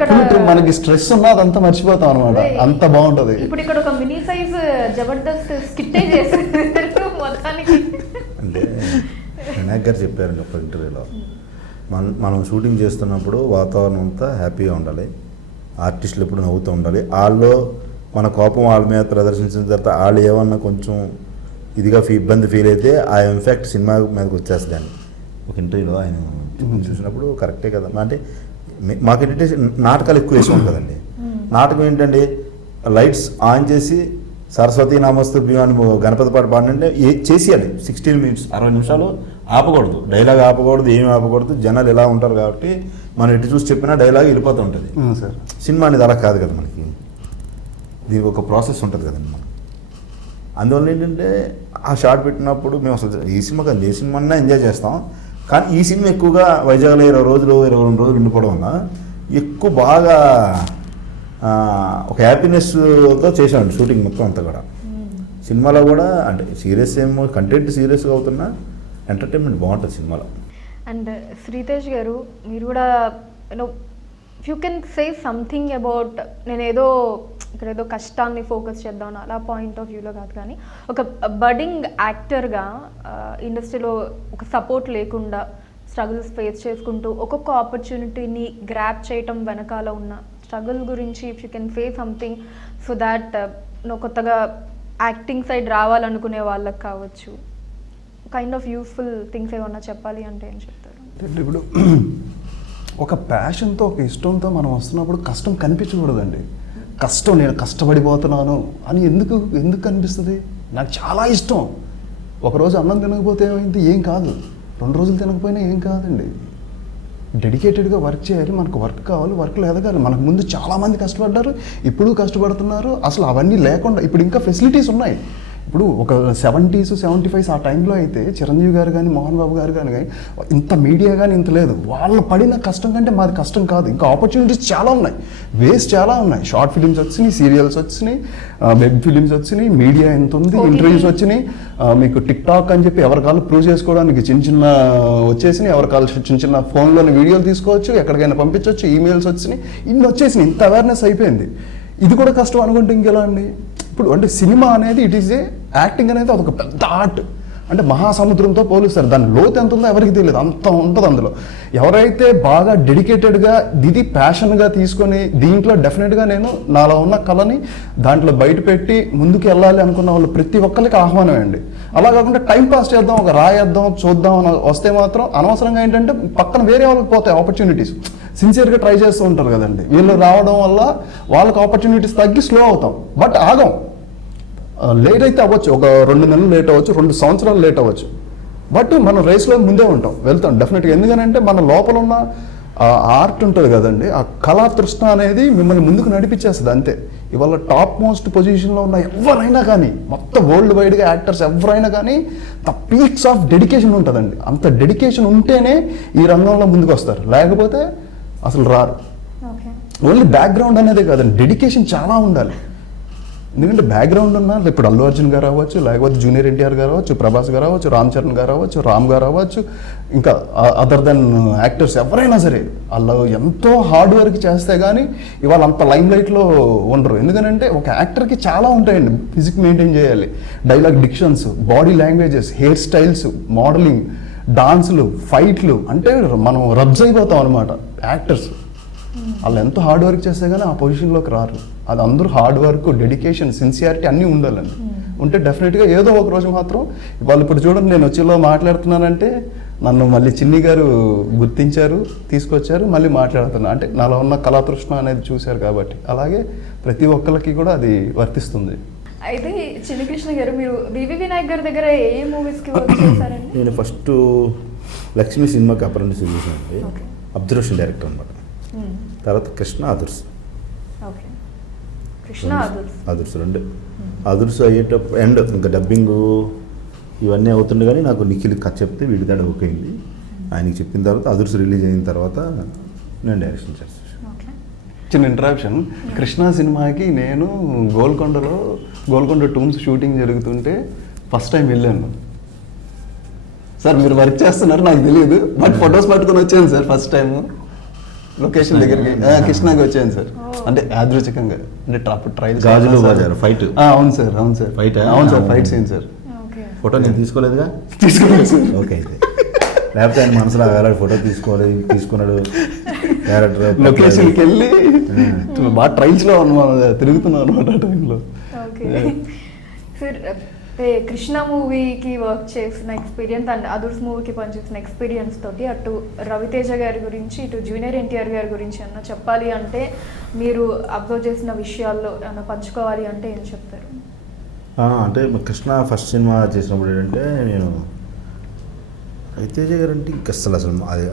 మనకి స్ట్రెస్ ఉన్నా అదంతా మర్చిపోతాం అనమాట, అంత బాగుంటది. ఇప్పుడు ఇక్కడ ఒక మినీ సైజ్ జబర్దస్త్ స్కిట్ చేస్తారు మొత్తానికి. అంటే వినాయక్ గారు చెప్పారు ఒక ఇంటర్వ్యూలో, మనం షూటింగ్ చేస్తున్నప్పుడు వాతావరణం అంతా హ్యాపీగా ఉండాలి, ఆర్టిస్టులు ఎప్పుడు నవ్వుతూ ఉండాలి. వాళ్ళు మన కోపం వాళ్ళ మీద ప్రదర్శించిన తర్వాత వాళ్ళు ఏమన్నా కొంచెం ఇదిగా ఇబ్బంది ఫీల్ అయితే ఆ ఇంపాక్ట్ సినిమా మీదకి వచ్చేస్తుందని ఒక ఇంటర్వ్యూలో ఆయన చూసినప్పుడు కరెక్టే కదా. అంటే మాకు ఏంటంటే నాటకాలు ఎక్కువ వేసాం కదండి. నాటకం ఏంటంటే లైట్స్ ఆన్ చేసి సరస్వతి నమస్తుభ్యం అని గణపతి పాట పాడంటే చేసేయాలి. 16 minutes 60 నిమిషాలు ఆపకూడదు, డైలాగ్ ఆపకూడదు, ఏమి ఆపకూడదు. జనాలు ఎలా ఉంటారు కాబట్టి మనం ఎటు చూసి చెప్పినా డైలాగ్ వెళ్ళిపోతూ ఉంటుంది. సినిమా అనేది అలా కాదు కదా, మనకి దీనికి ఒక ప్రాసెస్ ఉంటుంది కదండి మనకి. అందువల్ల ఏంటంటే ఆ షార్ట్ పెట్టినప్పుడు మేము అసలు ఈ సినిమా కాదు ఏ సినిమా అన్నా ఎంజాయ్ చేస్తాం, కానీ ఈ సినిమా ఎక్కువగా వైజాగ్లో 20 రోజులు 22 రోజులు ఉండిపోవడం వల్ల ఎక్కువ బాగా ఒక హ్యాపీనెస్తో చేసామండి షూటింగ్ మొత్తం అంతా కూడా. సినిమాలో కూడా అంటే సీరియస్ ఏమో కంటెంట్ సీరియస్గా అవుతున్నా ఎంటర్టైన్మెంట్ బాగుంటుంది సినిమాలో. అండ్ శ్రీతేజ్ గారు, మీరు కూడా you know you can say something about, నేను ఇక్కడ ఏదో కష్టాన్ని ఫోకస్ చేద్దాం అలా పాయింట్ ఆఫ్ వ్యూలో కాదు, కానీ ఒక బడ్డింగ్ యాక్టర్గా ఇండస్ట్రీలో ఒక సపోర్ట్ లేకుండా స్ట్రగుల్స్ ఫేస్ చేసుకుంటూ ఒక్కొక్క ఆపర్చునిటీని గ్రాప్ చేయటం వెనకాల ఉన్న స్ట్రగుల్ గురించి if you can say something so that కొత్తగా యాక్టింగ్ సైడ్ రావాలనుకునే వాళ్ళకి కావచ్చు, కైండ్ ఆఫ్ యూస్ఫుల్ థింగ్స్ ఏమన్నా చెప్పాలి అంటే ఏం చెప్తారు? ఇప్పుడు ఒక ప్యాషన్తో ఒక ఇష్టంతో మనం వస్తున్నప్పుడు కష్టం కనిపించకూడదండి. కష్టం, నేను కష్టపడిపోతున్నాను అని ఎందుకు కనిపిస్తుంది? నాకు చాలా ఇష్టం. ఒకరోజు అన్నం తినకపోతే ఏమైంది, ఏం కాదు. 2 రోజులు తినకపోయినా ఏం కాదండి. డెడికేటెడ్గా వర్క్ చేయాలి, మనకు వర్క్ కావాలి, వర్క్లో ఎదగాలి. మనకు ముందు చాలామంది కష్టపడ్డారు, ఇప్పుడు కష్టపడుతున్నారు. అసలు అవన్నీ లేకుండా ఇప్పుడు ఇంకా ఫెసిలిటీస్ ఉన్నాయి. ఇప్పుడు ఒక 70s 75s ఆ టైంలో అయితే చిరంజీవి గారు కానీ మోహన్ బాబు గారు కానీ ఇంత మీడియా కానీ ఇంత లేదు. వాళ్ళు పడిన కష్టం కంటే మాది కష్టం కాదు. ఇంకా ఆపర్చునిటీస్ చాలా ఉన్నాయి, వేస్ చాలా ఉన్నాయి. షార్ట్ ఫిలిమ్స్ వచ్చినాయి, సీరియల్స్ వచ్చినాయి, వెబ్ ఫిలిమ్స్ వచ్చినాయి, మీడియా ఎంత ఉంది, ఇంటర్వ్యూస్ వచ్చినాయి. మీకు టిక్ టాక్ అని చెప్పి ఎవరి కాళ్ళు ప్రూవ్ చేసుకోవడానికి చిన్న వచ్చేసినాయి. ఎవరి కాళ్ళు చిన్న ఫోన్లోని వీడియోలు తీసుకోవచ్చు, ఎక్కడికైనా పంపించవచ్చు, ఈమెయిల్స్ వచ్చినాయి, ఇన్ని వచ్చేసినాయి. ఇంత అవేర్నెస్ అయిపోయింది. ఇది కూడా కష్టం అనుకుంటే ఇంకెలా అండి? ఇప్పుడు అంటే సినిమా అనేది ఇట్ ఈస్ ఏ యాక్టింగ్ అనేది అదొక పెద్ద ఆర్ట్. అంటే మహాసముద్రంతో పోలుస్తారు, దాని లోతు ఎంత ఉందో ఎవరికి తెలియదు, అంత ఉంటుంది అందులో. ఎవరైతే బాగా డెడికేటెడ్గా ఇది ప్యాషన్గా తీసుకొని దీంట్లో డెఫినెట్గా నేను నాలో ఉన్న కళని దాంట్లో బయట పెట్టి ముందుకు వెళ్ళాలి అనుకున్న వాళ్ళు ప్రతి ఒక్కరికి ఆహ్వానం అండి. అలా కాకుండా టైం పాస్ చేద్దాం, ఒక రాయేద్దాం, చూద్దాం అని వస్తే మాత్రం అనవసరంగా ఏంటంటే పక్కన వేరే వాళ్ళకి పోతాయి ఆపర్చునిటీస్. సిన్సియర్గా ట్రై చేస్తూ ఉంటారు కదండి, వీళ్ళు రావడం వల్ల వాళ్ళకి ఆపర్చునిటీస్ తగ్గి స్లో అవుతాం. బట్ ఆగం, లేట్ అయితే అవ్వచ్చు, ఒక 2 నెలలు లేట్ అవ్వచ్చు, 2 సంవత్సరాలు లేట్ అవ్వచ్చు, బట్ మనం రేస్లో ముందే ఉంటాం, వెళ్తాం డెఫినెట్గా. ఎందుకంటే మన లోపల ఉన్న ఆర్ట్ ఉంటుంది కదండి, ఆ కళా తృష్ణ అనేది మిమ్మల్ని ముందుకు నడిపించేస్తుంది అంతే. ఇవాళ టాప్ మోస్ట్ పొజిషన్లో ఉన్న ఎవరైనా కానీ, మొత్తం వరల్డ్ వైడ్గా యాక్టర్స్ ఎవరైనా కానీ ద పీక్స్ ఆఫ్ డెడికేషన్ ఉంటుందండి. అంత డెడికేషన్ ఉంటేనే ఈ రంగంలో ముందుకు వస్తారు, లేకపోతే అసలు రారు. ఓన్లీ బ్యాక్గ్రౌండ్ అనేదే కాదండి, డెడికేషన్ చాలా ఉండాలి. ఎందుకంటే బ్యాక్గ్రౌండ్ ఉన్న ఇప్పుడు అల్లు అర్జున్ గారు అవ్వచ్చు, లేకపోతే జూనియర్ ఎన్టీఆర్ గారు అవ్వచ్చు, ప్రభాస్ గారు అవ్వచ్చు, రామ్ చరణ్ గారు అవ్వచ్చు, రామ్ గారు అవ్వచ్చు, ఇంకా అదర్ దెన్ యాక్టర్స్ ఎవరైనా సరే వాళ్ళు ఎంతో హార్డ్ వర్క్ చేస్తే కానీ ఇవాళ అంత లైమ్ లైట్లో ఉండరు. ఎందుకంటే ఒక యాక్టర్కి చాలా ఉంటాయండి, ఫిజిక్ మెయింటైన్ చేయాలి, dialogue dictions, body languages, hair styles, modelling, డాన్సులు, ఫైట్లు, అంటే మనం రబ్స్ అయిపోతాం అనమాట యాక్టర్స్. వాళ్ళు ఎంతో హార్డ్ వర్క్ చేస్తే కానీ ఆ పొజిషన్లోకి రారు. అది అందరూ హార్డ్ వర్క్, డెడికేషన్, సిన్సియారిటీ అన్నీ ఉండాలండి. ఉంటే డెఫినెట్గా ఏదో ఒక రోజు మాత్రం, వాళ్ళు ఇప్పుడు చూడండి నేను వచ్చిలో మాట్లాడుతున్నానంటే నన్ను మళ్ళీ చిన్ని గారు గుర్తించారు, తీసుకొచ్చారు, మళ్ళీ మాట్లాడుతున్నా అంటే నాలో ఉన్న కళాతృష్ణ అనేది చూశారు కాబట్టి. అలాగే ప్రతి ఒక్కరికి కూడా అది వర్తిస్తుంది. అయితే చిన్ని కృష్ణ గారు, మీరు వివి వినాయక్ గారి దగ్గర ఏ మూవీస్కి వర్క్ చేశారండి? నేను ఫస్ట్ లక్ష్మీ సినిమాకి అప్రెంటిస్ చేశానండి, అబ్జర్వేషన్ డైరెక్టర్ అనమాట. తర్వాత కృష్ణ అదుర్స్, అదుర్స్ 2 అదుర్స్ అయ్యేటప్పుడు అండ్ ఇంకా డబ్బింగ్ ఇవన్నీ అవుతుండే కానీ నాకు నిఖిల్ కథ చెప్తే వీడి దాడి ఓకే అయింది. ఆయనకి చెప్పిన తర్వాత అదుర్స్ రిలీజ్ అయిన తర్వాత నేను డైరెక్షన్ చేస్తాను. చిన్న ఇంటరాప్షన్, కృష్ణ సినిమాకి నేను గోల్కొండ టూమ్స్ షూటింగ్ జరుగుతుంటే ఫస్ట్ టైం వెళ్ళాను సార్. మీరు వర్క్ చేస్తున్నారు నాకు తెలియదు, బట్ ఫొటోస్ పట్టుకొని వచ్చాను సార్ ఫస్ట్ టైం లొకేషన్ దగ్గరికి. కృష్ణకి వచ్చాను సార్, అంటే యాదృచ్ఛికంగా, అంటే ట్రైల్ గాజులు బాజారు ఫైట్. అవును సార్, అవును సార్, ఫైట్, అవును sir, fight scene sir. Photo నేను తీసుకోలేదుగా? తీసుకోలేదు సార్. ఓకే, అయితే లేకపోతే ఆయన మనసులో వేలాడు ఫోటో తీసుకున్నాడు క్యారెక్టర్. లొకేషన్కి వెళ్ళి బాగా ట్రైల్స్లో తిరుగుతున్నాను అనమాట ఆ టైంలో. కృష్ణ మూవీకి వర్క్ చేసిన ఎక్స్పీరియన్స్ అండ్ అదుర్స్ మూవీకి పనిచేసిన ఎక్స్పీరియన్స్ తోటి అటు రవితేజ గారి గురించి ఇటు జూనియర్ ఎన్టీఆర్ గారి గురించి అన్న చెప్పాలి అంటే, మీరు అబ్జర్వ్ చేసిన విషయాల్లో ఏమన్నా పంచుకోవాలి అంటే ఏం చెప్తారు? అంటే కృష్ణ ఫస్ట్ సినిమా చేసినప్పుడు ఏంటంటే, నేను రవితేజ గారు అంటే ఇంక అసలు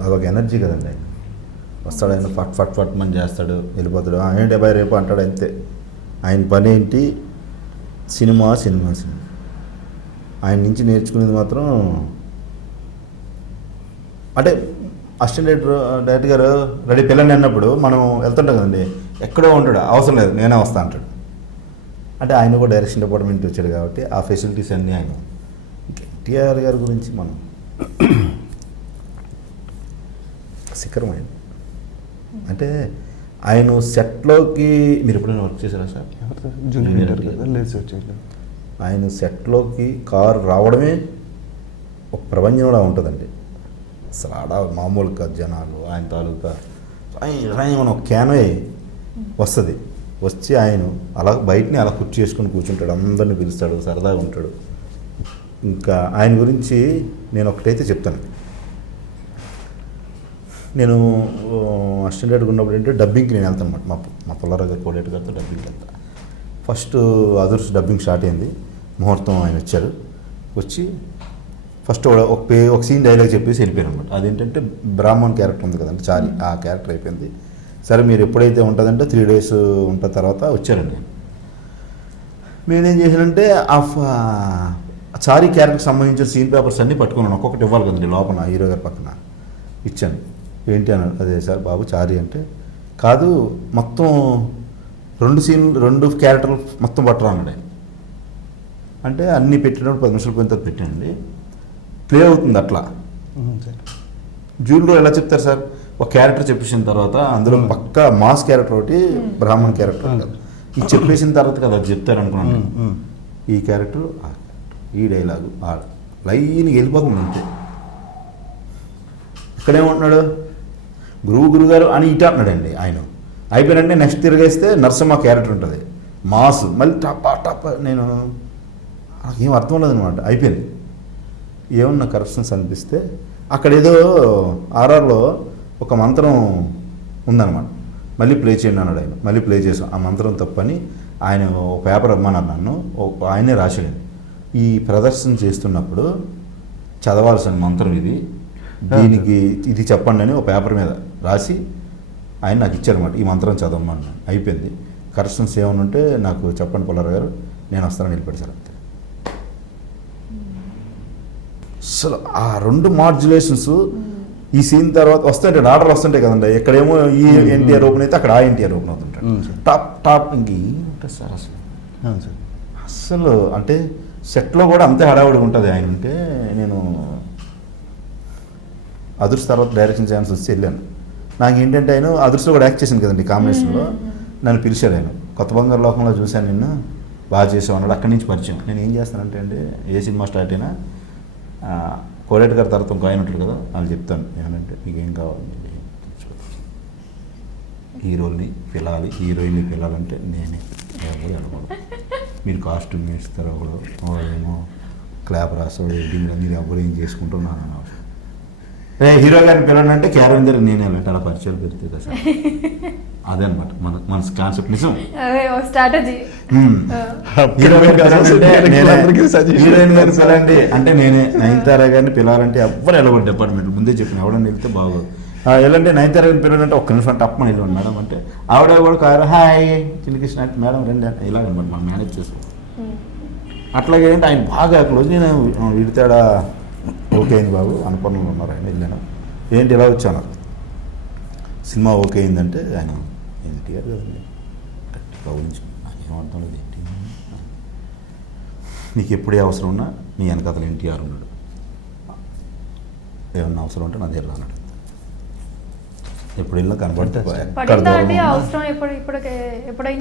అదొక ఎనర్జీ కదండి. ఆయన వస్తాడు, ఆయన ఫట్ మని చేస్తాడు, వెళ్ళిపోతాడు, ఏంటి అబ్బాయి రేపు అంటాడు, అంతే. ఆయన పని ఏంటి, సినిమా. ఆయన నుంచి నేర్చుకునేది మాత్రం అంటే అసిస్టెంట్ డైరెక్టర్ గారు రెడీ పిల్లని అన్నప్పుడు మనం వెళ్తుంటాం కదండి, ఎక్కడో ఉంటాడు, అవసరం లేదు నేనే వస్తా అంటాడు. అంటే ఆయన కూడా డైరెక్షన్ డిపార్ట్మెంట్ వచ్చాడు కాబట్టి ఆ ఫెసిలిటీస్ అన్నీ ఆయన. ఎన్టీఆర్ గారి గురించి మనం శిఖరమైంది అంటే ఆయన సెట్లోకి మీరు ఎప్పుడైనా వర్క్ చేశారా సార్? ఆయన సెట్లోకి కారు రావడమే ఒక ప్రపంచంలా ఉంటుందండి. అసలు ఆడ మామూలుగా జనాలు ఆయన తాలూకా ఆయన ఒక క్యానోయ్ వస్తుంది, వచ్చి ఆయన అలా బయటని అలా కుర్చీ చేసుకొని కూర్చుంటాడు, అందరిని పిలుస్తాడు, సరదాగా ఉంటాడు. ఇంకా ఆయన గురించి నేను ఒకటైతే చెప్తాను, నేను అసిస్టెంట్ డైరెక్టర్ ఉన్నప్పుడు ఏంటంటే డబ్బింగ్కి నేను వెళ్తాను అనమాట. మా పుల్లారావు గారు కోడేటి గారితో డబ్బింగ్కి వెళ్తాను. ఫస్ట్ అదుర్స్ డబ్బింగ్ స్టార్ట్ అయింది, ముహూర్తం ఆయన వచ్చారు, వచ్చి ఫస్ట్ ఒక సీన్ డైలాగ్ చెప్పేసి వెళ్ళిపోయాను అనమాట. అదేంటంటే బ్రాహ్మణ్ క్యారెక్టర్ ఉంది కదండి, చారి, ఆ క్యారెక్టర్ అయిపోయింది. సరే మీరు ఎప్పుడైతే ఉంటుందంటే 3 days ఉంటుంది తర్వాత వచ్చారండి. నేనేం చేశానంటే చారి క్యారెక్టర్కి సంబంధించిన సీన్ పేపర్స్ అన్నీ పట్టుకున్నాను, ఒక్కొక్కటి ఇవ్వాలి కదండి లోపల హీరో గారి పక్కన ఇచ్చాను. ఏంటి అన్నాడు, అదే సార్ బాబు చారి అంటే, కాదు మొత్తం 2 క్యారెక్టర్లు మొత్తం పట్టరా అన్నాడు. అంటే అన్నీ పెట్టినప్పుడు 10 నిమిషాలు పోయిన తర్వాత పెట్టానండి, ప్లే అవుతుంది అట్లా. జూన్లో ఎలా చెప్తారు సార్, ఒక క్యారెక్టర్ చెప్పేసిన తర్వాత అందులో పక్కా మాస్ క్యారెక్టర్ ఒకటి, బ్రాహ్మణ్ క్యారెక్టర్ కాదు, ఇది చెప్పేసిన తర్వాత కదా అది చెప్తారు అనుకున్నాను. ఈ క్యారెక్టర్ ఈ డైలాగు ఆ లైన్కి వెళ్ళిపోతుంది అంతే. ఇక్కడేమంటున్నాడు గురుగారు అని ఇటు అంటున్నాడండి ఆయన. అయిపోయినంటే నెక్స్ట్ తిరిగేస్తే నరసింహ క్యారెక్టర్ ఉంటుంది మాస్, మళ్ళీ టప్ నేను నాకేం అర్థం లేదనమాట. అయిపోయింది. ఏమన్నా కరప్షన్స్ అనిపిస్తే అక్కడ ఏదో ఆర్ఆర్లో ఒక మంత్రం ఉందన్నమాట, మళ్ళీ ప్లే చేయండి అన్నాడు ఆయన. మళ్ళీ ప్లే చేసాం. ఆ మంత్రం తప్పని ఆయన ఒక పేపర్ ఇవ్వమన్నారు నన్ను, ఆయనే రాశాడు. ఈ ప్రదర్శన చేస్తున్నప్పుడు చదవాల్సిన మంత్రం ఇది, దీనికి ఇది చెప్పండి అని ఒక పేపర్ మీద రాసి ఆయన నాకు ఇచ్చారన్నమాట. ఈ మంత్రం చదవమని. అయిపోయింది. కరెక్షన్స్ ఏమైనా ఉంటే నాకు చెప్పండి పుల్లారావు గారు, నేను వస్తానని నిలబెట్టారు అంతే. అసలు ఆ 2 మాడ్యులేషన్స్ ఈ సీన్ తర్వాత వస్తుంటాయి, ఆర్డర్ వస్తుంటాయి కదండి. ఎక్కడేమో ఈ ఎన్టీఆర్ ఓపెన్ అయితే అక్కడ ఆ ఎన్టీఆర్ ఓపెన్ అవుతుంటాడు. టాప్ ఇంకేంటుంది సార్ అసలు. అసలు అంటే సెట్లో కూడా అంతే హడావుడిగా ఉంటుంది ఆయన ఉంటే. నేను అదృష్ట తర్వాత డైరెక్షన్ ఛాన్స్ వచ్చి వెళ్ళాను. నాకు ఏంటంటే ఆయన అదృష్టం కూడా యాక్ట్ చేశాను కదండి కాంబినేషన్లో. నన్ను పిలిచాడు ఆయన. కొత్త బంగారు లోకంలో చూశాను నిన్ను, బాగా చేసావు అన్నాడు. అక్కడి నుంచి పరిచయం. నేను ఏం చేస్తానంటే అండి, ఏ సినిమా స్టార్ట్ అయినా కోడేటి గారి తర్వాత ఇంకో ఆయన ఉంటాడు కదా, వాళ్ళు చెప్తాను ఏమంటే మీకు ఏం కావాలి, హీరోని పిలాలి, హీరోయిన్ని పిలాలంటే నేనే, ఎవరు అడగదు. మీరు కాస్ట్యూమ్ వేస్తారు, ఒకడు ఏమో క్లాప్ రాస్తాడు, ఎడిటింగ్ మీరు ఎవరు ఏం చేసుకుంటున్నాను. హీరో గారిని పిలవాలంటే క్యారెన్ దగ్గర నేనే వెళ్ళంటే అలా పరిచయాలు పెడితే కదా సార్. అదే అనమాట మన కాన్సెప్ట్. నిజం స్ట్రాటజీ. హీరోయిన్ గారిని పిలండి అంటే నేనే. నయనతార గారిని పిలాలంటే ఎవ్వరు వెళ్ళకూడదు డిపార్ట్మెంట్. ముందే చెప్పిన ఎవడని వెళ్తే బాగోదు. వెళ్ళంటే నయనతార గారిని పిలవాలంటే ఒక్క నిమిషం టప్పని వెళ్ళండి మేడం అంటే ఆవిడ కూడా కారు హాయ్ చిన్నకృష్ణ అంటే మేడం రండి అంటే ఇలాగనమాట మనం మేనేజ్ చేసుకోవాలి. అట్లాగే ఏంటి ఆయన బాగా క్లోజ్. నేను విడితేడా ఓకే అయింది బాబు, అనుపన్నులు ఉన్నారు ఆయన. వెళ్ళాను. ఏంటి ఇలా వచ్చాను, సినిమా ఓకే అయిందంటే ఆయన ఎన్టీఆర్ కదండి గట్టిగా ఊహించు. నాకేమర్థం లేదు. ఏంటి నీకు ఎప్పుడే అవసరం ఉన్నా నీ వెనకాతలు ఎన్టీఆర్ ఉన్నాడు, ఏమన్నా అవసరం ఉంటే నా దగ్గర అన్నాడు. ఎప్పుడు వెళ్ళినా కనపడితే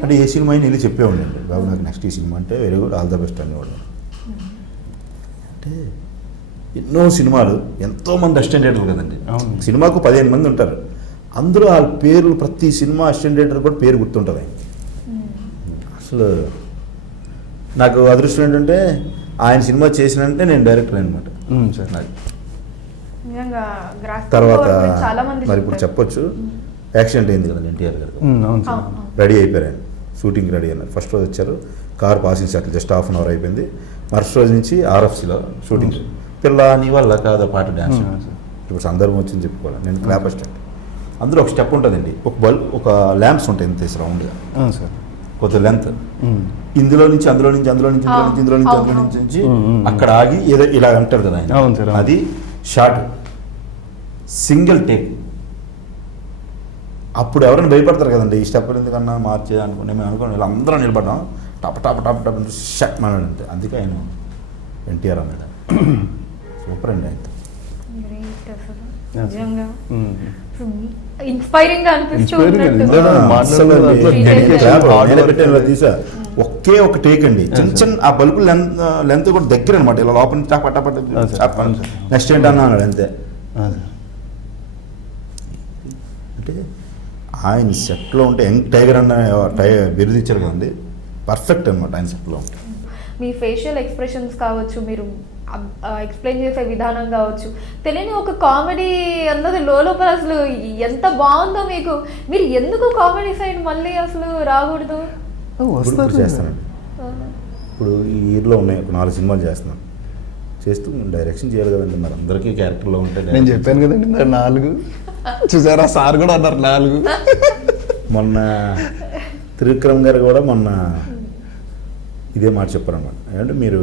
అంటే ఏ సినిమా అయినా వెళ్ళి చెప్పే ఉండండి బాబు నాకు నెక్స్ట్ ఈ సినిమా అంటే very good all the best అనేవాడు. అంటే ఎన్నో సినిమాలు ఎంతోమంది అసిస్టెంట్ డైరెక్టర్లు కదండి. సినిమాకు 15 మంది ఉంటారు. అందరూ వాళ్ళ పేర్లు ప్రతి సినిమా అసిస్టెంట్ డైరెక్టర్ కూడా పేరు గుర్తుంటుంది ఆయన. అసలు నాకు అదృష్టం ఏంటంటే ఆయన సినిమా చేసినంటే నేను డైరెక్టర్ అనమాట. తర్వాత మరి ఇప్పుడు చెప్పొచ్చు యాక్సిడెంట్ అయింది కదా ఎన్టీఆర్ గారు. రెడీ అయిపోయారు ఆయన, షూటింగ్ రెడీ అన్నారు. ఫస్ట్ రోజు వచ్చారు, కార్ పాసింగ్ షాట్లు జస్ట్ హాఫ్ అన్ అవర్ అయిపోయింది. మరుసటి రోజు నుంచి ఆర్ఎఫ్సీలో షూటింగ్. పిల్ల నీ వల్ల కాదు పాట డ్యాన్స్. ఇప్పుడు సందర్భం వచ్చింది చెప్పుకోవాలి. నేను క్లాప్ స్టార్ట్. అందులో ఒక స్టెప్ ఉంటుందండి, ఒక ల్యాంప్స్ ఉంటాయి ఇంత రౌండ్గా కొంత లెంత్. ఇందులో నుంచి అందులో నుంచి అక్కడ ఆగి ఏదో ఇలా అంటారు కదా ఆయన, అది షార్ట్ సింగిల్ టేక్. అప్పుడు ఎవరైనా భయపడతారు కదండి, ఈ స్టెప్ ఎందుకన్నా మార్చేది అనుకుని మేము అనుకోండి. వీళ్ళందరూ నిలబడ్డాం, టప్ టప్ టప్ టప్ షట్ అన్నాడు అంతే. అందుకే ఆయన ఎన్టీఆర్ అన్నాడు. సూపర్ అండి ఆయన. ఇన్స్పైరింగ్ తీసా ఒకే ఒక టేక్ అండి. చిన్న ఆ బల్బు లెంత్ కూడా దగ్గర అనమాట. ఇలా లోపల నెక్స్ట్ ఏంటి అన్నాడు అంతే. అంటే ఆయన సెట్లో ఉంటే యంగ్ టైగర్ అన్న బిరుదు ఇచ్చారు కదండి, పర్ఫెక్ట్ అనమాట ఆయన సెట్లో ఉంటే. మీ ఫేషియల్ ఎక్స్ప్రెషన్స్ కావచ్చు, మీరు ఎక్స్ప్లెయిన్ చేసే విధానం కావచ్చు, తెలియని ఒక కామెడీ అన్నది లోపల అసలు ఎంత బాగుందో మీకు. మీరు ఎందుకు కామెడీ సైడ్ మళ్ళీ అసలు రాకూడదు? చేస్తానండి. ఇప్పుడు ఈ ఇయర్లో ఉన్నాయి ఒక 4 సినిమాలు చేస్తున్నాను. చేస్తూ డైరెక్షన్ చేయాలి కదండి, మరి అందరికీ క్యారెక్టర్లో ఉంటాయి. నేను చెప్పాను కదండి 4 చూసారా, సార్ కూడా అన్నారు 4. మొన్న త్రివిక్రమ్ గారు కూడా మొన్న ఇదే మాట చెప్పారన్నమాట. అంటే మీరు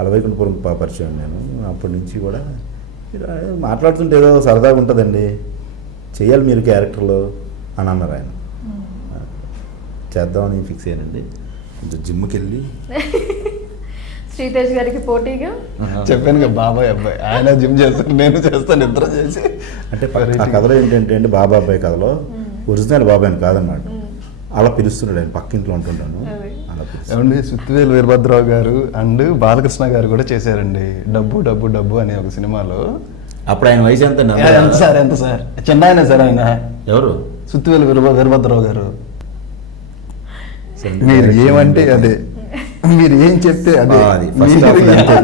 అలవైకుంఠపురం పరిచయం నేను అప్పటి నుంచి కూడా మీరు మాట్లాడుతుంటే ఏదో సరదాగా ఉంటుందండి, చేయాలి మీరు క్యారెక్టర్లో అని అన్నారు ఆయన. చేద్దామని ఫిక్స్ అయ్యానండి. కొంచెం జిమ్కి వెళ్ళి శ్రీతేజ్ గారికి పోటీగా చెప్పాను కదా బాబాయ్ అబ్బాయి, ఆయన జిమ్ చేస్తాను నేను చేస్తాను ఇద్దరు చేసి. అంటే ఆ కథలో ఏంటంటే అండి, బాబా అబ్బాయి కథలో ఒరిజినల్ బాబాయ్ అని కాదన్నమాట. అలా పిలుస్తున్నాడు, ఆయన పక్కింట్లో ఉంటుంటాను, అదే. అలా పిలుస్తాడు. ఏమండి సుత్తివేలు వీరభద్రరావు గారు అండ్ బాలకృష్ణ గారు కూడా చేశారండి డబ్బు డబ్బు డబ్బు అనే ఒక సినిమాలో. అప్పుడు ఆయన వయసు ఎంత? ఎంత సార్ చిన్న ఆయన సార్ ఆయన. ఎవరు? సుత్తివేలు వీరభద్రరావు గారు. మీరు ఏమంటే అదే, మీరు ఏం చెప్తే అదే,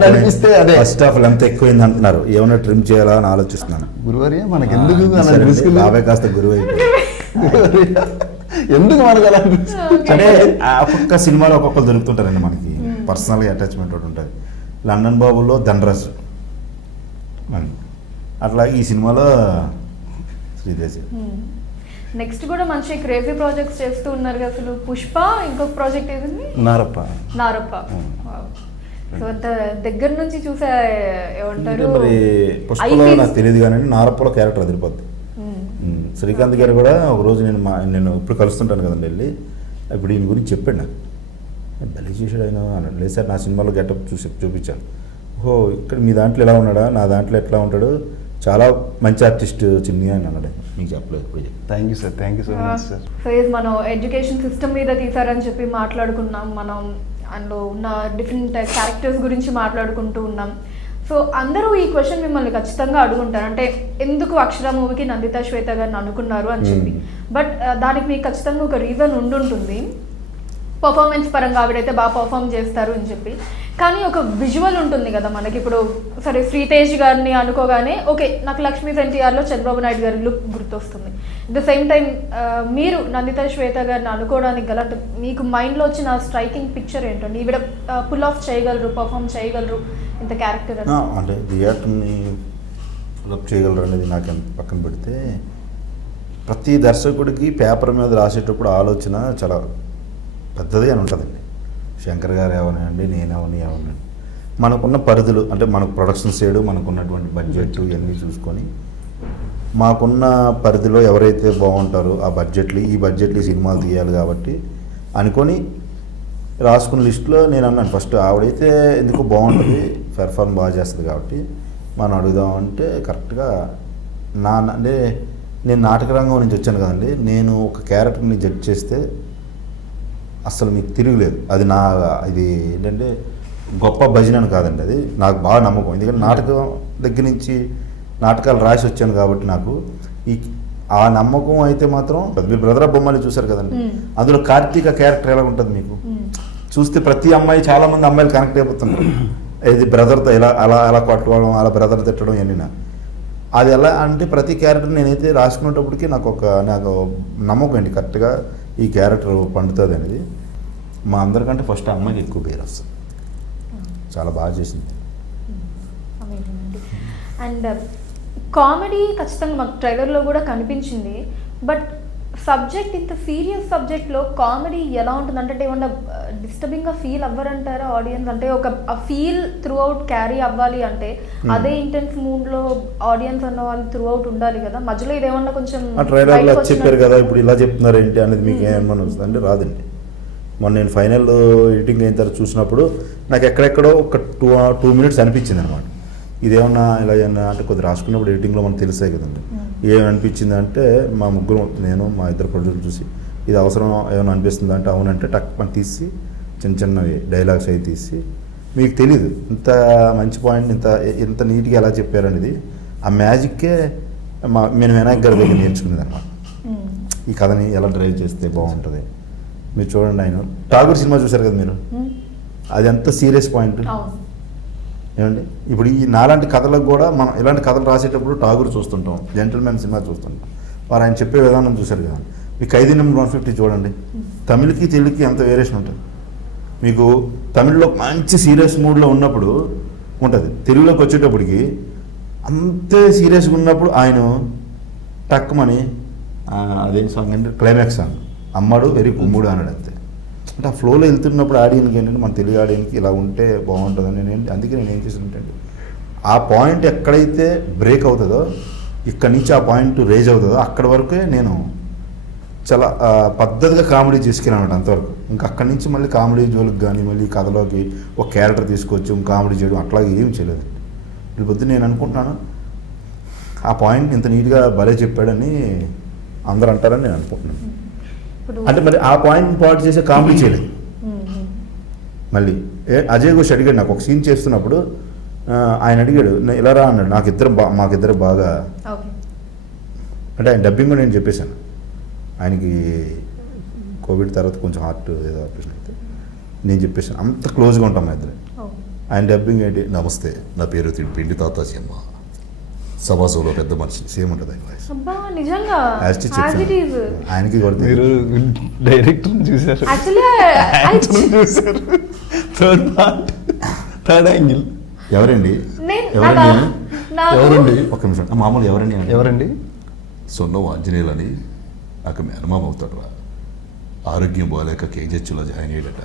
అనిపిస్తే అదే. ఫస్ట్ ఆఫ్ అంత ఎక్కువైంది అంటున్నారు, ఏమైనా ట్రిమ్ చేయాలా అని ఆలోచిస్తున్నాను. గురువర్య మనకి ఎందుకు బాబాయ్ కాస్త గురువు ఎందుకు మనకు అలా అంటే ఒక్కొక్క సినిమాలో ఒక్కొక్కరు దొరుకుతుంటారండి మనకి, పర్సనల్గా అటాచ్మెంట్ ఒకటి ఉంటుంది. లండన్ బాబులో ధనరాజు అట్లా ఈ సినిమాలో శ్రీదేశ్. నెక్స్ట్ కూడా మంచి క్రేజీ ప్రాజెక్ట్స్ చేస్తూ ఉన్నారు కదా అసలు. పుష్ప, ఇంకొక ప్రాజెక్ట్ ఏదండి? నారప్ప. సో అంత దగ్గర నుంచి చూసే ఏమంటారు. మరి పుష్పలో నాకు తెలియదు కానీ నారప్పలో క్యారెక్టర్ అదిరిపోద్ది. శ్రీకాంత్ గారు కూడా ఒకరోజు నేను ఇప్పుడు కలుస్తుంటాను కదండి, వెళ్ళి ఇప్పుడు ఈయన గురించి చెప్పాడు నాకు. భలే చూసాడు ఆయన అన్నాడు. లేదు సార్, నా సినిమాలో గెటప్ చూపించాను. ఓహో, ఇక్కడ మీ దాంట్లో ఎలా ఉన్నాడా, నా దాంట్లో ఎట్లా ఉంటాడు, చాలా మంచి ఆర్టిస్ట్ చిన్ని అని అన్నాడు. మీకు చెప్పలేదు ఇప్పుడు. Thank you sir, thank you so much sir. So మనం ఎడ్యుకేషన్ సిస్టమ్ మీద తీసారని చెప్పి మాట్లాడుకున్నాం, మనం అందులో ఉన్న డిఫరెంట్ క్యారెక్టర్స్ గురించి మాట్లాడుకుంటూ ఉన్నాం. సో అందరూ ఈ క్వశ్చన్ మిమ్మల్ని ఖచ్చితంగా అడుగుంటారు, అంటే ఎందుకు అక్షర మూవీకి నందిత శ్వేత గారిని అనుకున్నారు అని చెప్పి. బట్ దానికి మీకు ఖచ్చితంగా ఒక రీజన్ ఉండుంటుంది. పర్ఫార్మెన్స్ పరంగా ఆవిడైతే బాగా పర్ఫామ్ చేస్తారు అని చెప్పి. కానీ ఒక విజువల్ ఉంటుంది కదా మనకి. ఇప్పుడు సరే శ్రీతేజ్ గారిని అనుకోగానే ఓకే, నాకు లక్ష్మీ ఎన్టీఆర్లో చంద్రబాబు నాయుడు గారి లుక్ గుర్తొస్తుంది. అట్ ద సేమ్ టైం మీరు నందిత శ్వేత గారిని అనుకోవడానికి గల మీకు మైండ్లో వచ్చిన స్ట్రైకింగ్ పిక్చర్ ఏంటండి? ఈవిడ పుల్ ఆఫ్ చేయగలరు, పర్ఫామ్ చేయగలరు ఇంత క్యారెక్టర్ అంటే థియేటర్ని పుల్ అప్ చేయగలరు అనేది నాకు ఎంత పక్కన పెడితే, ప్రతి దర్శకుడికి పేపర్ మీద రాసేటప్పుడు ఆలోచన చాలా పెద్దది అని ఉంటుందండి. శంకర్ గారు ఏమనండి, నేనేమని ఏమనండి, మనకున్న పరిధులు అంటే మనకు ప్రొడక్షన్ సైడు మనకున్నటువంటి బడ్జెట్ ఇవన్నీ చూసుకొని మాకున్న పరిధిలో ఎవరైతే బాగుంటారో ఆ బడ్జెట్లు, ఈ బడ్జెట్లు సినిమాలు తీయాలి కాబట్టి అనుకొని రాసుకున్న లిస్టులో నేను అన్నాను ఫస్ట్, ఆవిడైతే ఎందుకు బాగుంటుంది, పెర్ఫార్మ్ బాగా చేస్తుంది కాబట్టి మనం అడుగుదామంటే కరెక్ట్గా అంటే నేను నాటక రంగం నుంచి వచ్చాను కదండి. నేను ఒక క్యారెక్టర్ని జడ్జ్ చేస్తే అసలు మీకు తిరుగులేదు. అది ఇది ఏంటంటే గొప్ప భజన అని కాదండి, అది నాకు బాగా నమ్మకం. ఎందుకంటే నాటకం దగ్గర నుంచి నాటకాలు రాసి వచ్చాను కాబట్టి నాకు ఆ నమ్మకం అయితే మాత్రం. మీరు బ్రదర్ ఆఫ్ బొమ్మాలి చూసారు కదండి, అందులో కార్తీక క్యారెక్టర్ ఎలా ఉంటుంది మీకు చూస్తే ప్రతి అమ్మాయి, చాలా మంది అమ్మాయిలు కనెక్ట్ అయిపోతున్నారు. ఇది బ్రదర్తో ఇలా అలా కొట్టుకోవడం, అలా బ్రదర్ తిట్టడం ఇవన్నీ. అది ఎలా అంటే ప్రతి క్యారెక్టర్ నేనైతే రాసుకునేటప్పటికి నాకు నమ్మకం అండి, కరెక్ట్గా ఈ క్యారెక్టర్ పండుతుంది అనేది. మా అందరికంటే ఫస్ట్ అమ్మాయికి ఎక్కువ పేరు వస్తుంది, చాలా బాగా చేసింది. అండ్ కామెడీ ఖచ్చితంగా మాకు ట్రైలర్లో కూడా కనిపించింది. బట్ సబ్జెక్ట్, ఇంత సీరియస్ సబ్జెక్ట్లో కామెడీ ఎలా ఉంటుంది అంటే ఏమన్నా డిస్టర్బింగ్గా ఫీల్ అవ్వరంటారా ఆడియన్స్? అంటే ఒక ఫీల్ త్రూ అవుట్ క్యారీ అవ్వాలి అంటే అదే ఇంటెన్స్ మూడ్లో ఆడియన్స్ అన్న వాళ్ళు త్రూ అవుట్ ఉండాలి కదా. మధ్యలో ఇదేమన్నా కొంచెం ట్రైలర్లో చెప్పారు కదా, ఇప్పుడు ఇలా చెప్తున్నారు ఏంటి అనేది మీకు ఏమన్నా వస్తుంది అంటే రాదండి. మొన్న నేను ఫైనల్ ఎడిటింగ్ అయిన తర్వాత చూసినప్పుడు నాకు ఎక్కడెక్కడో ఒక 2 minutes అనిపించింది అనమాట. ఇదేమన్నా ఇలా ఏమన్నా అంటే కొద్దిగా రాసుకున్నప్పుడు ఎడిటింగ్లో మనకు తెలిసే కదండి. ఏమనిపించింది అంటే మా ముగ్గురు, నేను మా ఇద్దరు ప్రొడ్యూసర్ చూసి ఇది అవసరం ఏమైనా అనిపిస్తుంది అంటే అవునంటే టక్ పని తీసి చిన్నవి డైలాగ్స్ అవి తీసి, మీకు తెలీదు ఇంత మంచి పాయింట్ ఇంత నీట్గా ఎలా చెప్పారనేది. ఆ మ్యాజిక్కే నేను వినాయక్ గారి దగ్గర నేర్చుకునేది అనమాట. ఈ కథని ఎలా డ్రైవ్ చేస్తే బాగుంటుంది. మీరు చూడండి, ఆయన ఠాగూర్ సినిమా చూసారు కదా మీరు, అది ఎంత సీరియస్ పాయింట్ ఏమండి. ఇప్పుడు ఈ నాలాంటి కథలకు కూడా మనం ఇలాంటి కథలు రాసేటప్పుడు ఠాగూర్ చూస్తుంటాం, జెంటిల్మెన్ సినిమా చూస్తుంటాం. వారు ఆయన చెప్పే విధానం చూశారు కదా. మీ 5 No. 150 చూడండి, తమిళ్కి తెలుగుకి ఎంత వేరియేషన్ ఉంటుంది. మీకు తమిళ్లో మంచి సీరియస్ మూడ్లో ఉన్నప్పుడు ఉంటుంది, తెలుగులోకి వచ్చేటప్పటికి అంతే సీరియస్గా ఉన్నప్పుడు ఆయన టక్కుమని అదేం సాంగ్ అంటే క్లైమాక్స్ సాంగ్, అమ్మడు వెరీ కుమ్ముడు అన్నాడు అంతే. అంటే ఆ ఫ్లోలో వెళ్తున్నప్పుడు ఆడియన్కి ఏంటంటే మన తెలుగు ఆడియన్కి ఇలా ఉంటే బాగుంటుందని అందుకే నేను ఏం చేసినట్టు ఆ పాయింట్ ఎక్కడైతే బ్రేక్ అవుతుందో, ఇక్కడి నుంచి ఆ పాయింట్ రేజ్ అవుతుందో అక్కడి వరకే నేను చాలా పద్ధతిగా కామెడీ చేసుకెళ్ళాను అంతవరకు. ఇంకా అక్కడి నుంచి మళ్ళీ కామెడీ జోలికి కానీ మళ్ళీ కథలోకి ఒక క్యారెక్టర్ తీసుకొచ్చి కామెడీ చేయడం అట్లాగే ఏం చేయలేదు. ఇప్పుడు పొద్దున్న నేను అనుకుంటున్నాను ఆ పాయింట్ ఇంత నీట్గా భలే చెప్పాడని అందరూ అంటారని నేను అనుకుంటున్నాను. ఇప్పుడు అంటే మరి ఆ పాయింట్ పాటు చేసే కామెడీ చేయలేదు. మళ్ళీ అజయ్ ఘోష్ అడిగాడు నాకు ఒక సీన్ చేస్తున్నప్పుడు, ఆయన అడిగాడు ఇలా రా అన్నాడు, మాకిద్దరు బాగా ఓకే. అంటే ఆయన డబ్బింగ్ కూడా నేను చెప్పేశాను, ఆయనకి కోవిడ్ తర్వాత కొంచెం హార్ట్ ఏదో ఆపరేషన్ అయితే నేను చెప్పేశాను, అంత క్లోజ్గా ఉంటాం మా ఇద్దరు. ఆయన డబ్బింగ్ ఏంటి, నమస్తే నా పేరు పిండి తాతాజీ అమ్మ, సమాజంలో పెద్ద మనిషి, సేమ్ ఉంటుంది ఆయన వాయిస్. అబ్బా నిజంగా As it is చెప్పాను. ఆయనకి కూడా మీరు డైరెక్టర్ చూసారు, యాక్చువల్లీ చూసారు, థర్డ్ పార్ట్, థర్డ్ యాంగిల్. ఎవరండి ఎవరండి? ఒక నిమిషం, మామూలు ఎవరండి ఎవరండి? సొన్నం ఆంజనేయులని నాకు మేనమామ అవుతాడు రా, ఆరోగ్యం బాగాలేక కేజెచ్లో జాయిన్ అయ్యాడట,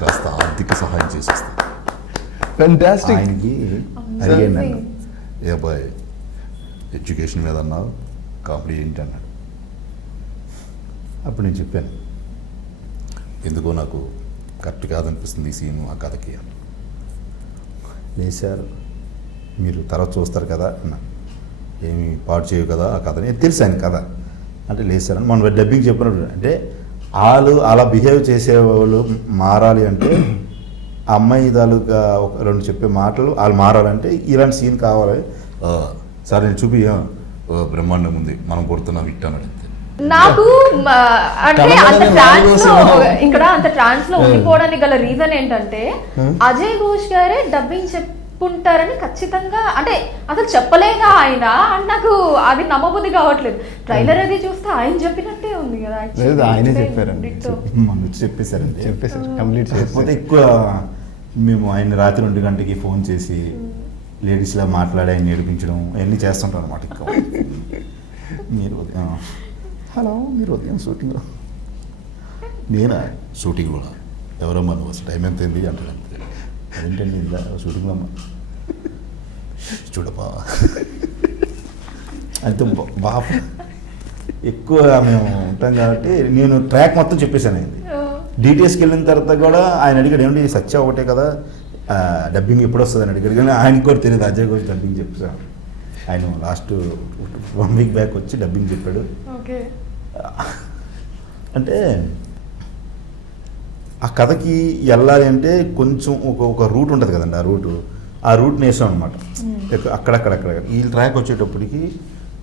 కాస్త ఆర్థిక సహాయం చేసేస్తా. ఫెంటాస్టిక్. ఆయనకి అడిగాను నన్ను, ఏ అబ్బాయి ఎడ్యుకేషన్ మీద అన్నావు, కామెడీ ఏంటి అన్నాడు. అప్పుడు నేను చెప్పాను, ఎందుకో నాకు కరెక్ట్ కాదనిపిస్తుంది ఈ సీన్ ఆ కథకి అని. లేదు సార్ మీరు తర్వాత చూస్తారు కదా అన్న, ఏమి పాడు చేయవు కదా ఆ కథ, నేను తెలుసు ఆయన కథ అంటే. లేదు సార్ అని మనం డబ్బింగ్ చెప్పినప్పుడు, అంటే వాళ్ళు అలా బిహేవ్ చేసేవాళ్ళు మారాలి అంటే ఆ అమ్మాయి తాలూకా ఒక రెండు చెప్పే మాటలు వాళ్ళు మారాలంటే ఇలాంటి సీన్ కావాలి. సార్ నేను చూపి బ్రహ్మాండం ఉంది, మనం కొడుతున్నాం హిట్ అన్నాడు అంతే. నాకు అంటే అంత ట్రాన్స్ లో ఇక్కడ అంత ట్రాన్స్ లో ఉండిపోవడానికి గల రీజన్ ఏంటంటే అజయ్ ఘోష్ గారే డబ్బింగ్ చెప్పుంటారని ఖచ్చితంగా, అంటే అసలు చెప్పలేదా ఆయన అని నాకు అది నమ్మబుద్ధి కావట్లేదు. ట్రైలర్ అది చూస్తే ఆయన చెప్పినట్టే ఉంది కదా. లేదు, ఆయనే చెప్పారండి. మన వచ్చి చెప్పేశారంటే చెప్పేసారు, కంప్లీట్ కాకపోతే ఎక్కువ మేము ఆయన రాత్రి 2 గంటకి ఫోన్ చేసి లేడీస్లా మాట్లాడి ఆయన ఏడిపించడం అవన్నీ చేస్తుంటాం అనమాట. ఎక్కువ మీరు ఉదయం హలో మీరు ఉదయం షూటింగ్లో, నేనా షూటింగ్లో ఎవరమ్మా నువ్వు, అసలు టైం ఎంత అయింది అంటాడు అంతే. అదేంటండి ఇలా షూటింగ్లో చూడపా అయితే బాగా ఎక్కువ మేము ఉంటాం కాబట్టి నేను ట్రాక్ మొత్తం చెప్పేశాను అయింది. డీటెయిల్స్కి వెళ్ళిన తర్వాత కూడా ఆయన అడిగాడు, ఏమండి సత్య ఒకటే కదా డబ్బింగ్ ఎప్పుడు వస్తుంది అని అడిగాడు. కానీ ఆయనకు కూడా తెలియదు అజయ్ ఘోష్ డబ్బింగ్ చెప్పాను. ఆయన లాస్ట్ 1 వీక్ బ్యాక్ వచ్చి డబ్బింగ్ చెప్పాడు. అంటే ఆ కథకి వెళ్ళాలి అంటే కొంచెం ఒక రూట్ ఉంటుంది కదండి, ఆ రూట్ని వేసాం అనమాట. అక్కడక్కడ ఈ ట్రాక్ వచ్చేటప్పటికి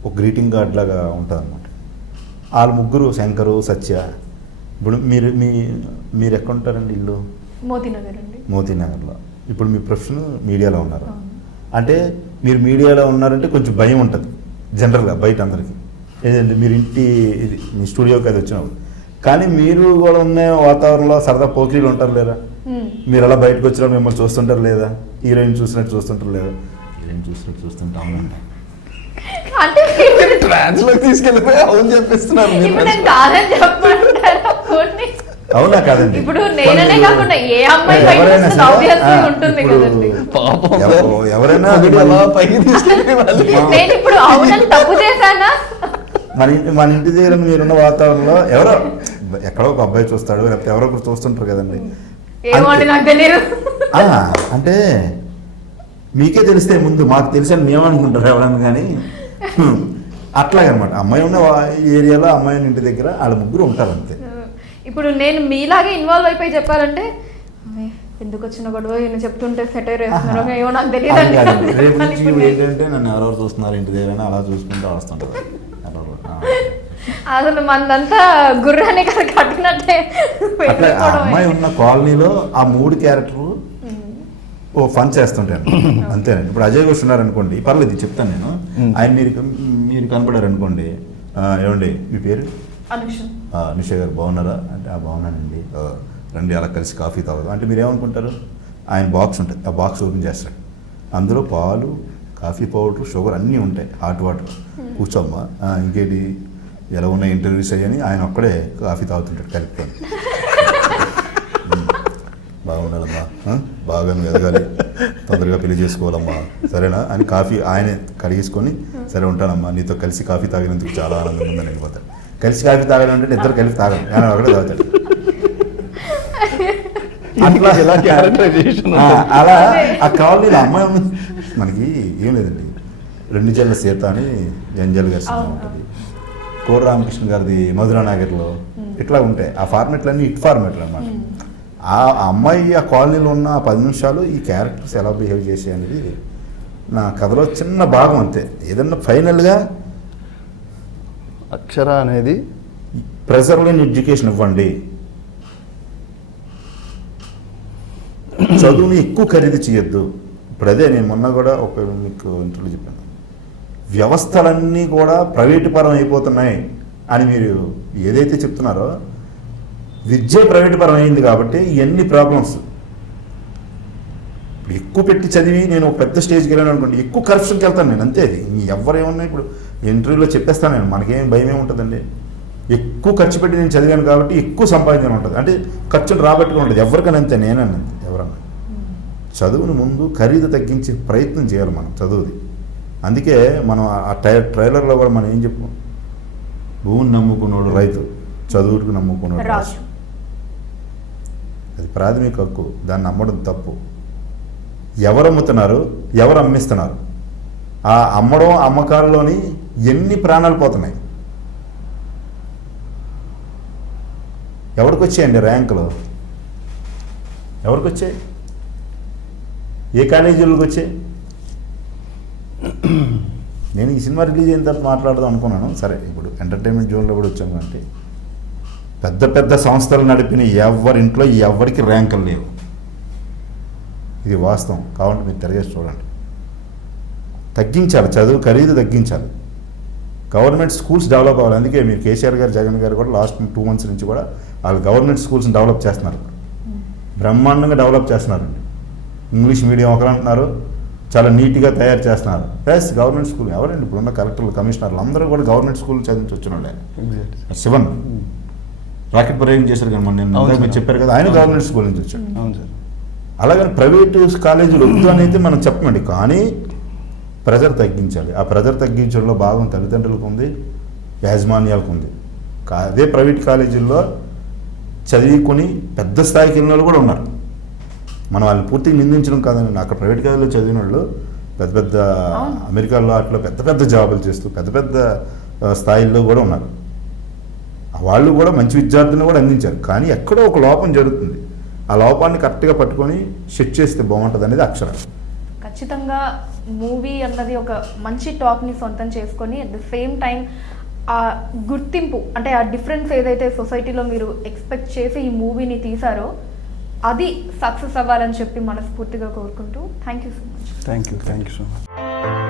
ఒక గ్రీటింగ్ కార్డ్ లాగా ఉంటుంది అనమాట. వాళ్ళు ముగ్గురు శంకరు సత్య. ఇప్పుడు మీరు ఎక్కడ ఉంటారండి ఇల్లు? మోతీనగర్ అండి. మోతీనగర్లో. ఇప్పుడు మీ ప్రొఫెషన్ మీడియాలో ఉన్నారు అంటే మీరు మీడియాలో ఉన్నారంటే కొంచెం భయం ఉంటుంది జనరల్గా బయట అందరికీ. ఏదంటే మీరు ఇది మీ స్టూడియోకి అది వచ్చినప్పుడు, కానీ మీరు కూడా ఉన్న వాతావరణంలో సరదా పోకిరీలు ఉంటారు లేదా? మీరు అలా బయటకు వచ్చినా మిమ్మల్ని చూస్తుంటారు లేదా? హీరోయిన్ చూసినట్టు చూస్తుంటారు లేదా? హీరోయిన్ చూసినట్టు చూస్తుంటాం అంటే ట్రాన్స్లోకి తీసుకెళ్ళిపోయి అవును చెప్పిస్తున్నారు. ఇప్పుడు నేను కాదని చెప్పమంటారా కొన్ని? అవునా కాదండి, ఇప్పుడు నేననే కాకుండా ఏ అమ్మాయి ఎవరైనా సరే, ఆబ్వియస్లీ ఉంటుంది కదండి. ఎవరైనా పైకి తీసుకెళ్ళి నేను ఇప్పుడు అవునని తప్పు చేశానా? మన ఇంటి దగ్గర మీరున్న వాతావరణంలో ఎక్కడో ఒక అబ్బాయి చూస్తాడు, లేకపోతే ఎవరో ఒకరు చూస్తుంటారు కదండి. ఏమోండి నాకు తెలియదు. అంటే మీకే తెలిస్తే ముందు మాకు తెలిసి మేమనుకుంటారు ఎవరన్నా, కానీ అట్లాగనమాట. అమ్మాయి ఉన్న ఏరియాలో అమ్మాయి ఇంటి దగ్గర వాళ్ళ ముగ్గురు ఉంటారు అంతే. ఇప్పుడు నేను మీలాగే ఇన్వాల్వ్ అయిపోయి చెప్పాలంటే ఎందుకు వచ్చిన గొడవ ఈయన చెప్తుంటే సెటైర్ వేస్తున్నారు ఏమో నాకు తెలియదు. రేపు నుంచి ఏంటంటే నన్ను ఎవరెవరు చూస్తున్నారు ఇంటి దగ్గర అలా చూసుకుంటూ వస్తుంటారు. అసలు మనదంతా గుర్రాన్ని కదా కట్టినట్టే. అట్లా ఆ అమ్మాయి ఉన్న కాలనీలో ఆ 3 క్యారెక్టర్లు ఫన్ చేస్తుంటాను అంతేనండి. ఇప్పుడు అజయ్ ఘోష్ ఉన్నారు అనుకోండి, పర్లేదు చెప్తాను నేను. ఆయన మీరు కనపడారు అనుకోండి, ఏమండి మీ పేరు? అనుష గారు బాగున్నారా అంటే బాగున్నానండి, రండి అలా కలిసి కాఫీ తాగదు అంటే మీరు ఏమనుకుంటారు? ఆయన బాక్స్ ఉంటుంది, ఆ బాక్స్ ఓపెన్ చేస్తాడు, అందులో పాలు, కాఫీ పౌడర్, షుగర్ అన్నీ ఉంటాయి, హాట్ వాటర్. కూర్చోమ్మా ఇంకేంటి ఎలా ఉన్నాయి ఇంటర్వ్యూస్ అయ్యని ఆయన ఒక్కడే కాఫీ తాగుతుంటాడు కలుపుతాను. బాగుండాలమ్మా, బాగా నువ్వు ఎదగాలి, తొందరగా పెళ్లి చేసుకోవాలమ్మా, సరేనా అని కాఫీ ఆయనే కడిగేసుకొని, సరే ఉంటానమ్మా, నీతో కలిసి కాఫీ తాగినందుకు చాలా ఆనందం ఉందని వెళ్ళిపోతాడు. కలిసి కాఫీ తాగాలంటే ఇద్దరు కలిసి తాగడు, ఆయన ఒకటే తాగుతాడు. అలా ఆ కాలనీలో అమ్మాయి ఉంది. మనకి ఏం లేదండి, 2 జల్ల సీత అని జంజల్ గారి సినిమా ఉంటుంది, కోర రామకృష్ణ గారిది మధురానగర్లో ఇట్లా ఉంటాయి. ఆ ఫార్మేట్లన్నీ హిట్ ఫార్మేట్లు అనమాట. ఆ అమ్మాయి ఆ కాలనీలో ఉన్న ఆ 10 నిమిషాలు ఈ క్యారెక్టర్స్ ఎలా బిహేవ్ చేసే అనేది నా కథలో చిన్న భాగం అంతే. ఏదన్నా ఫైనల్గా అక్షర అనేది ప్రెజర్ లేని ఎడ్యుకేషన్ ఇవ్వండి, చదువుని ఎక్కువ ఖరీదు చేయొద్దు. ఇప్పుడు అదే నేను మొన్న కూడా ఒక మీకు ఇంటర్వ్యూ చెప్పాను, వ్యవస్థలన్నీ కూడా ప్రైవేటు పరం అయిపోతున్నాయి అని మీరు ఏదైతే చెప్తున్నారో, విద్య ప్రైవేటు పరం అయింది కాబట్టి ఇవన్నీ ప్రాబ్లమ్స్. ఇప్పుడు ఎక్కువ పెట్టి చదివి నేను ఒక పెద్ద స్టేజ్కి వెళ్ళాను అనుకోండి, ఎక్కువ కరప్షన్కి వెళ్తాను నేను, అంతే. అది ఎవరేమన్నా ఇప్పుడు ఇంటర్వ్యూలో చెప్పేస్తాను నేను, మనకేం భయం ఏముంటుందండి. ఎక్కువ ఖర్చు పెట్టి నేను చదివాను కాబట్టి ఎక్కువ సంపాదించిన ఉంటుంది, అంటే ఖర్చును రాబట్టుకుని ఉంటుంది. ఎవరికైనా అంతే, నేనంతే, ఎవరన్నా. చదువుని ముందు ఖరీదు తగ్గించే ప్రయత్నం చేయాలి మనం చదువుది. అందుకే మనం ఆ ట్రైలర్లో కూడా మనం ఏం చెప్పాం, భూమిని నమ్ముకున్నాడు రైతు, చదువుకు నమ్ముకున్నాడు రాజు. అది ప్రాథమిక హక్కు, దాన్ని నమ్మడం తప్పు. ఎవరు అమ్ముతున్నారు, ఎవరు అమ్మిస్తున్నారు, ఆ అమ్మడం అమ్మకాల్లోని ఎన్ని ప్రాణాలు పోతున్నాయి. ఎవరికి వచ్చాయండి ర్యాంకులు, ఎవరికి వచ్చాయి, ఏ కాలేజీలకు వచ్చాయి? నేను ఈ సినిమా రిలీజ్ అయిన తర్వాత మాట్లాడదాం అనుకున్నాను. సరే, ఇప్పుడు ఎంటర్టైన్మెంట్ జోన్లో కూడా వచ్చాం కాబట్టి పెద్ద పెద్ద సంస్థలు నడిపిన ఎవరింట్లో ఎవరికి ర్యాంకులు లేవు. ఇది వాస్తవం. కావాలంటే మీరు తిరిగేసి చూడండి. తగ్గించాలి, చదువు ఖరీదు తగ్గించాలి. గవర్నమెంట్ స్కూల్స్ డెవలప్ అవ్వాలి. అందుకే మీరు కేసీఆర్ గారు, జగన్ గారు కూడా లాస్ట్ 2 months నుంచి కూడా వాళ్ళు గవర్నమెంట్ స్కూల్స్ని డెవలప్ చేస్తున్నారు, బ్రహ్మాండంగా డెవలప్ చేస్తున్నారండి. ఇంగ్లీష్ మీడియం ఒకరు అంటున్నారు, చాలా నీట్గా తయారు చేస్తున్నారు. ప్లస్ గవర్నమెంట్ స్కూల్ ఎవరండి ఇప్పుడున్న కలెక్టర్లు, కమిషనర్లు అందరూ కూడా గవర్నమెంట్ స్కూల్ చదివించి వచ్చిన వాళ్ళే. శివన్ రాకెట్ ప్రయోగం చేశారు కానీ మొన్న మీరు చెప్పారు కదా, ఆయన గవర్నమెంట్ స్కూల్ నుంచి వచ్చాడు. అవును సార్. అలాగని ప్రైవేటు కాలేజీలు వద్దు అని అయితే మనం చెప్పమండి, కానీ ప్రెజర్ తగ్గించాలి. ఆ ప్రెజర్ తగ్గించడంలో భాగం తల్లిదండ్రులకు ఉంది, యాజమాన్యాలకు ఉంది. అదే ప్రైవేట్ కాలేజీల్లో చదువుకొని పెద్ద స్థాయికి వెళ్ళిన వాళ్ళు కూడా ఉన్నారు. మనం వాళ్ళని పూర్తిగా నిందించడం కాదని, అక్కడ ప్రైవేట్ కాలేజీలో చదివిన వాళ్ళు పెద్ద పెద్ద అమెరికాలో అట్లా పెద్ద పెద్ద జాబులు చేస్తూ పెద్ద పెద్ద స్థాయిల్లో కూడా ఉన్నారు. వాళ్ళు కూడా మంచి విద్యార్థులను కూడా అందించారు. కానీ ఎక్కడో ఒక లోపం జరుగుతుంది. ఆ లోపాన్ని కరెక్ట్గా పట్టుకొని సెట్ చేస్తే బాగుంటుంది అనేది అక్షర. ఖచ్చితంగా మూవీ అన్నది ఒక మంచి టాక్ని సొంతం చేసుకొని అట్ ద సేమ్ టైం ఆ గుర్తింపు, అంటే ఆ డిఫరెన్స్ ఏదైతే సొసైటీలో మీరు ఎక్స్పెక్ట్ చేసి ఈ మూవీని తీసారో అది సక్సెస్ అవ్వాలని చెప్పి మనస్ఫూర్తిగా కోరుకుంటూ thank you so much. Thank you so much.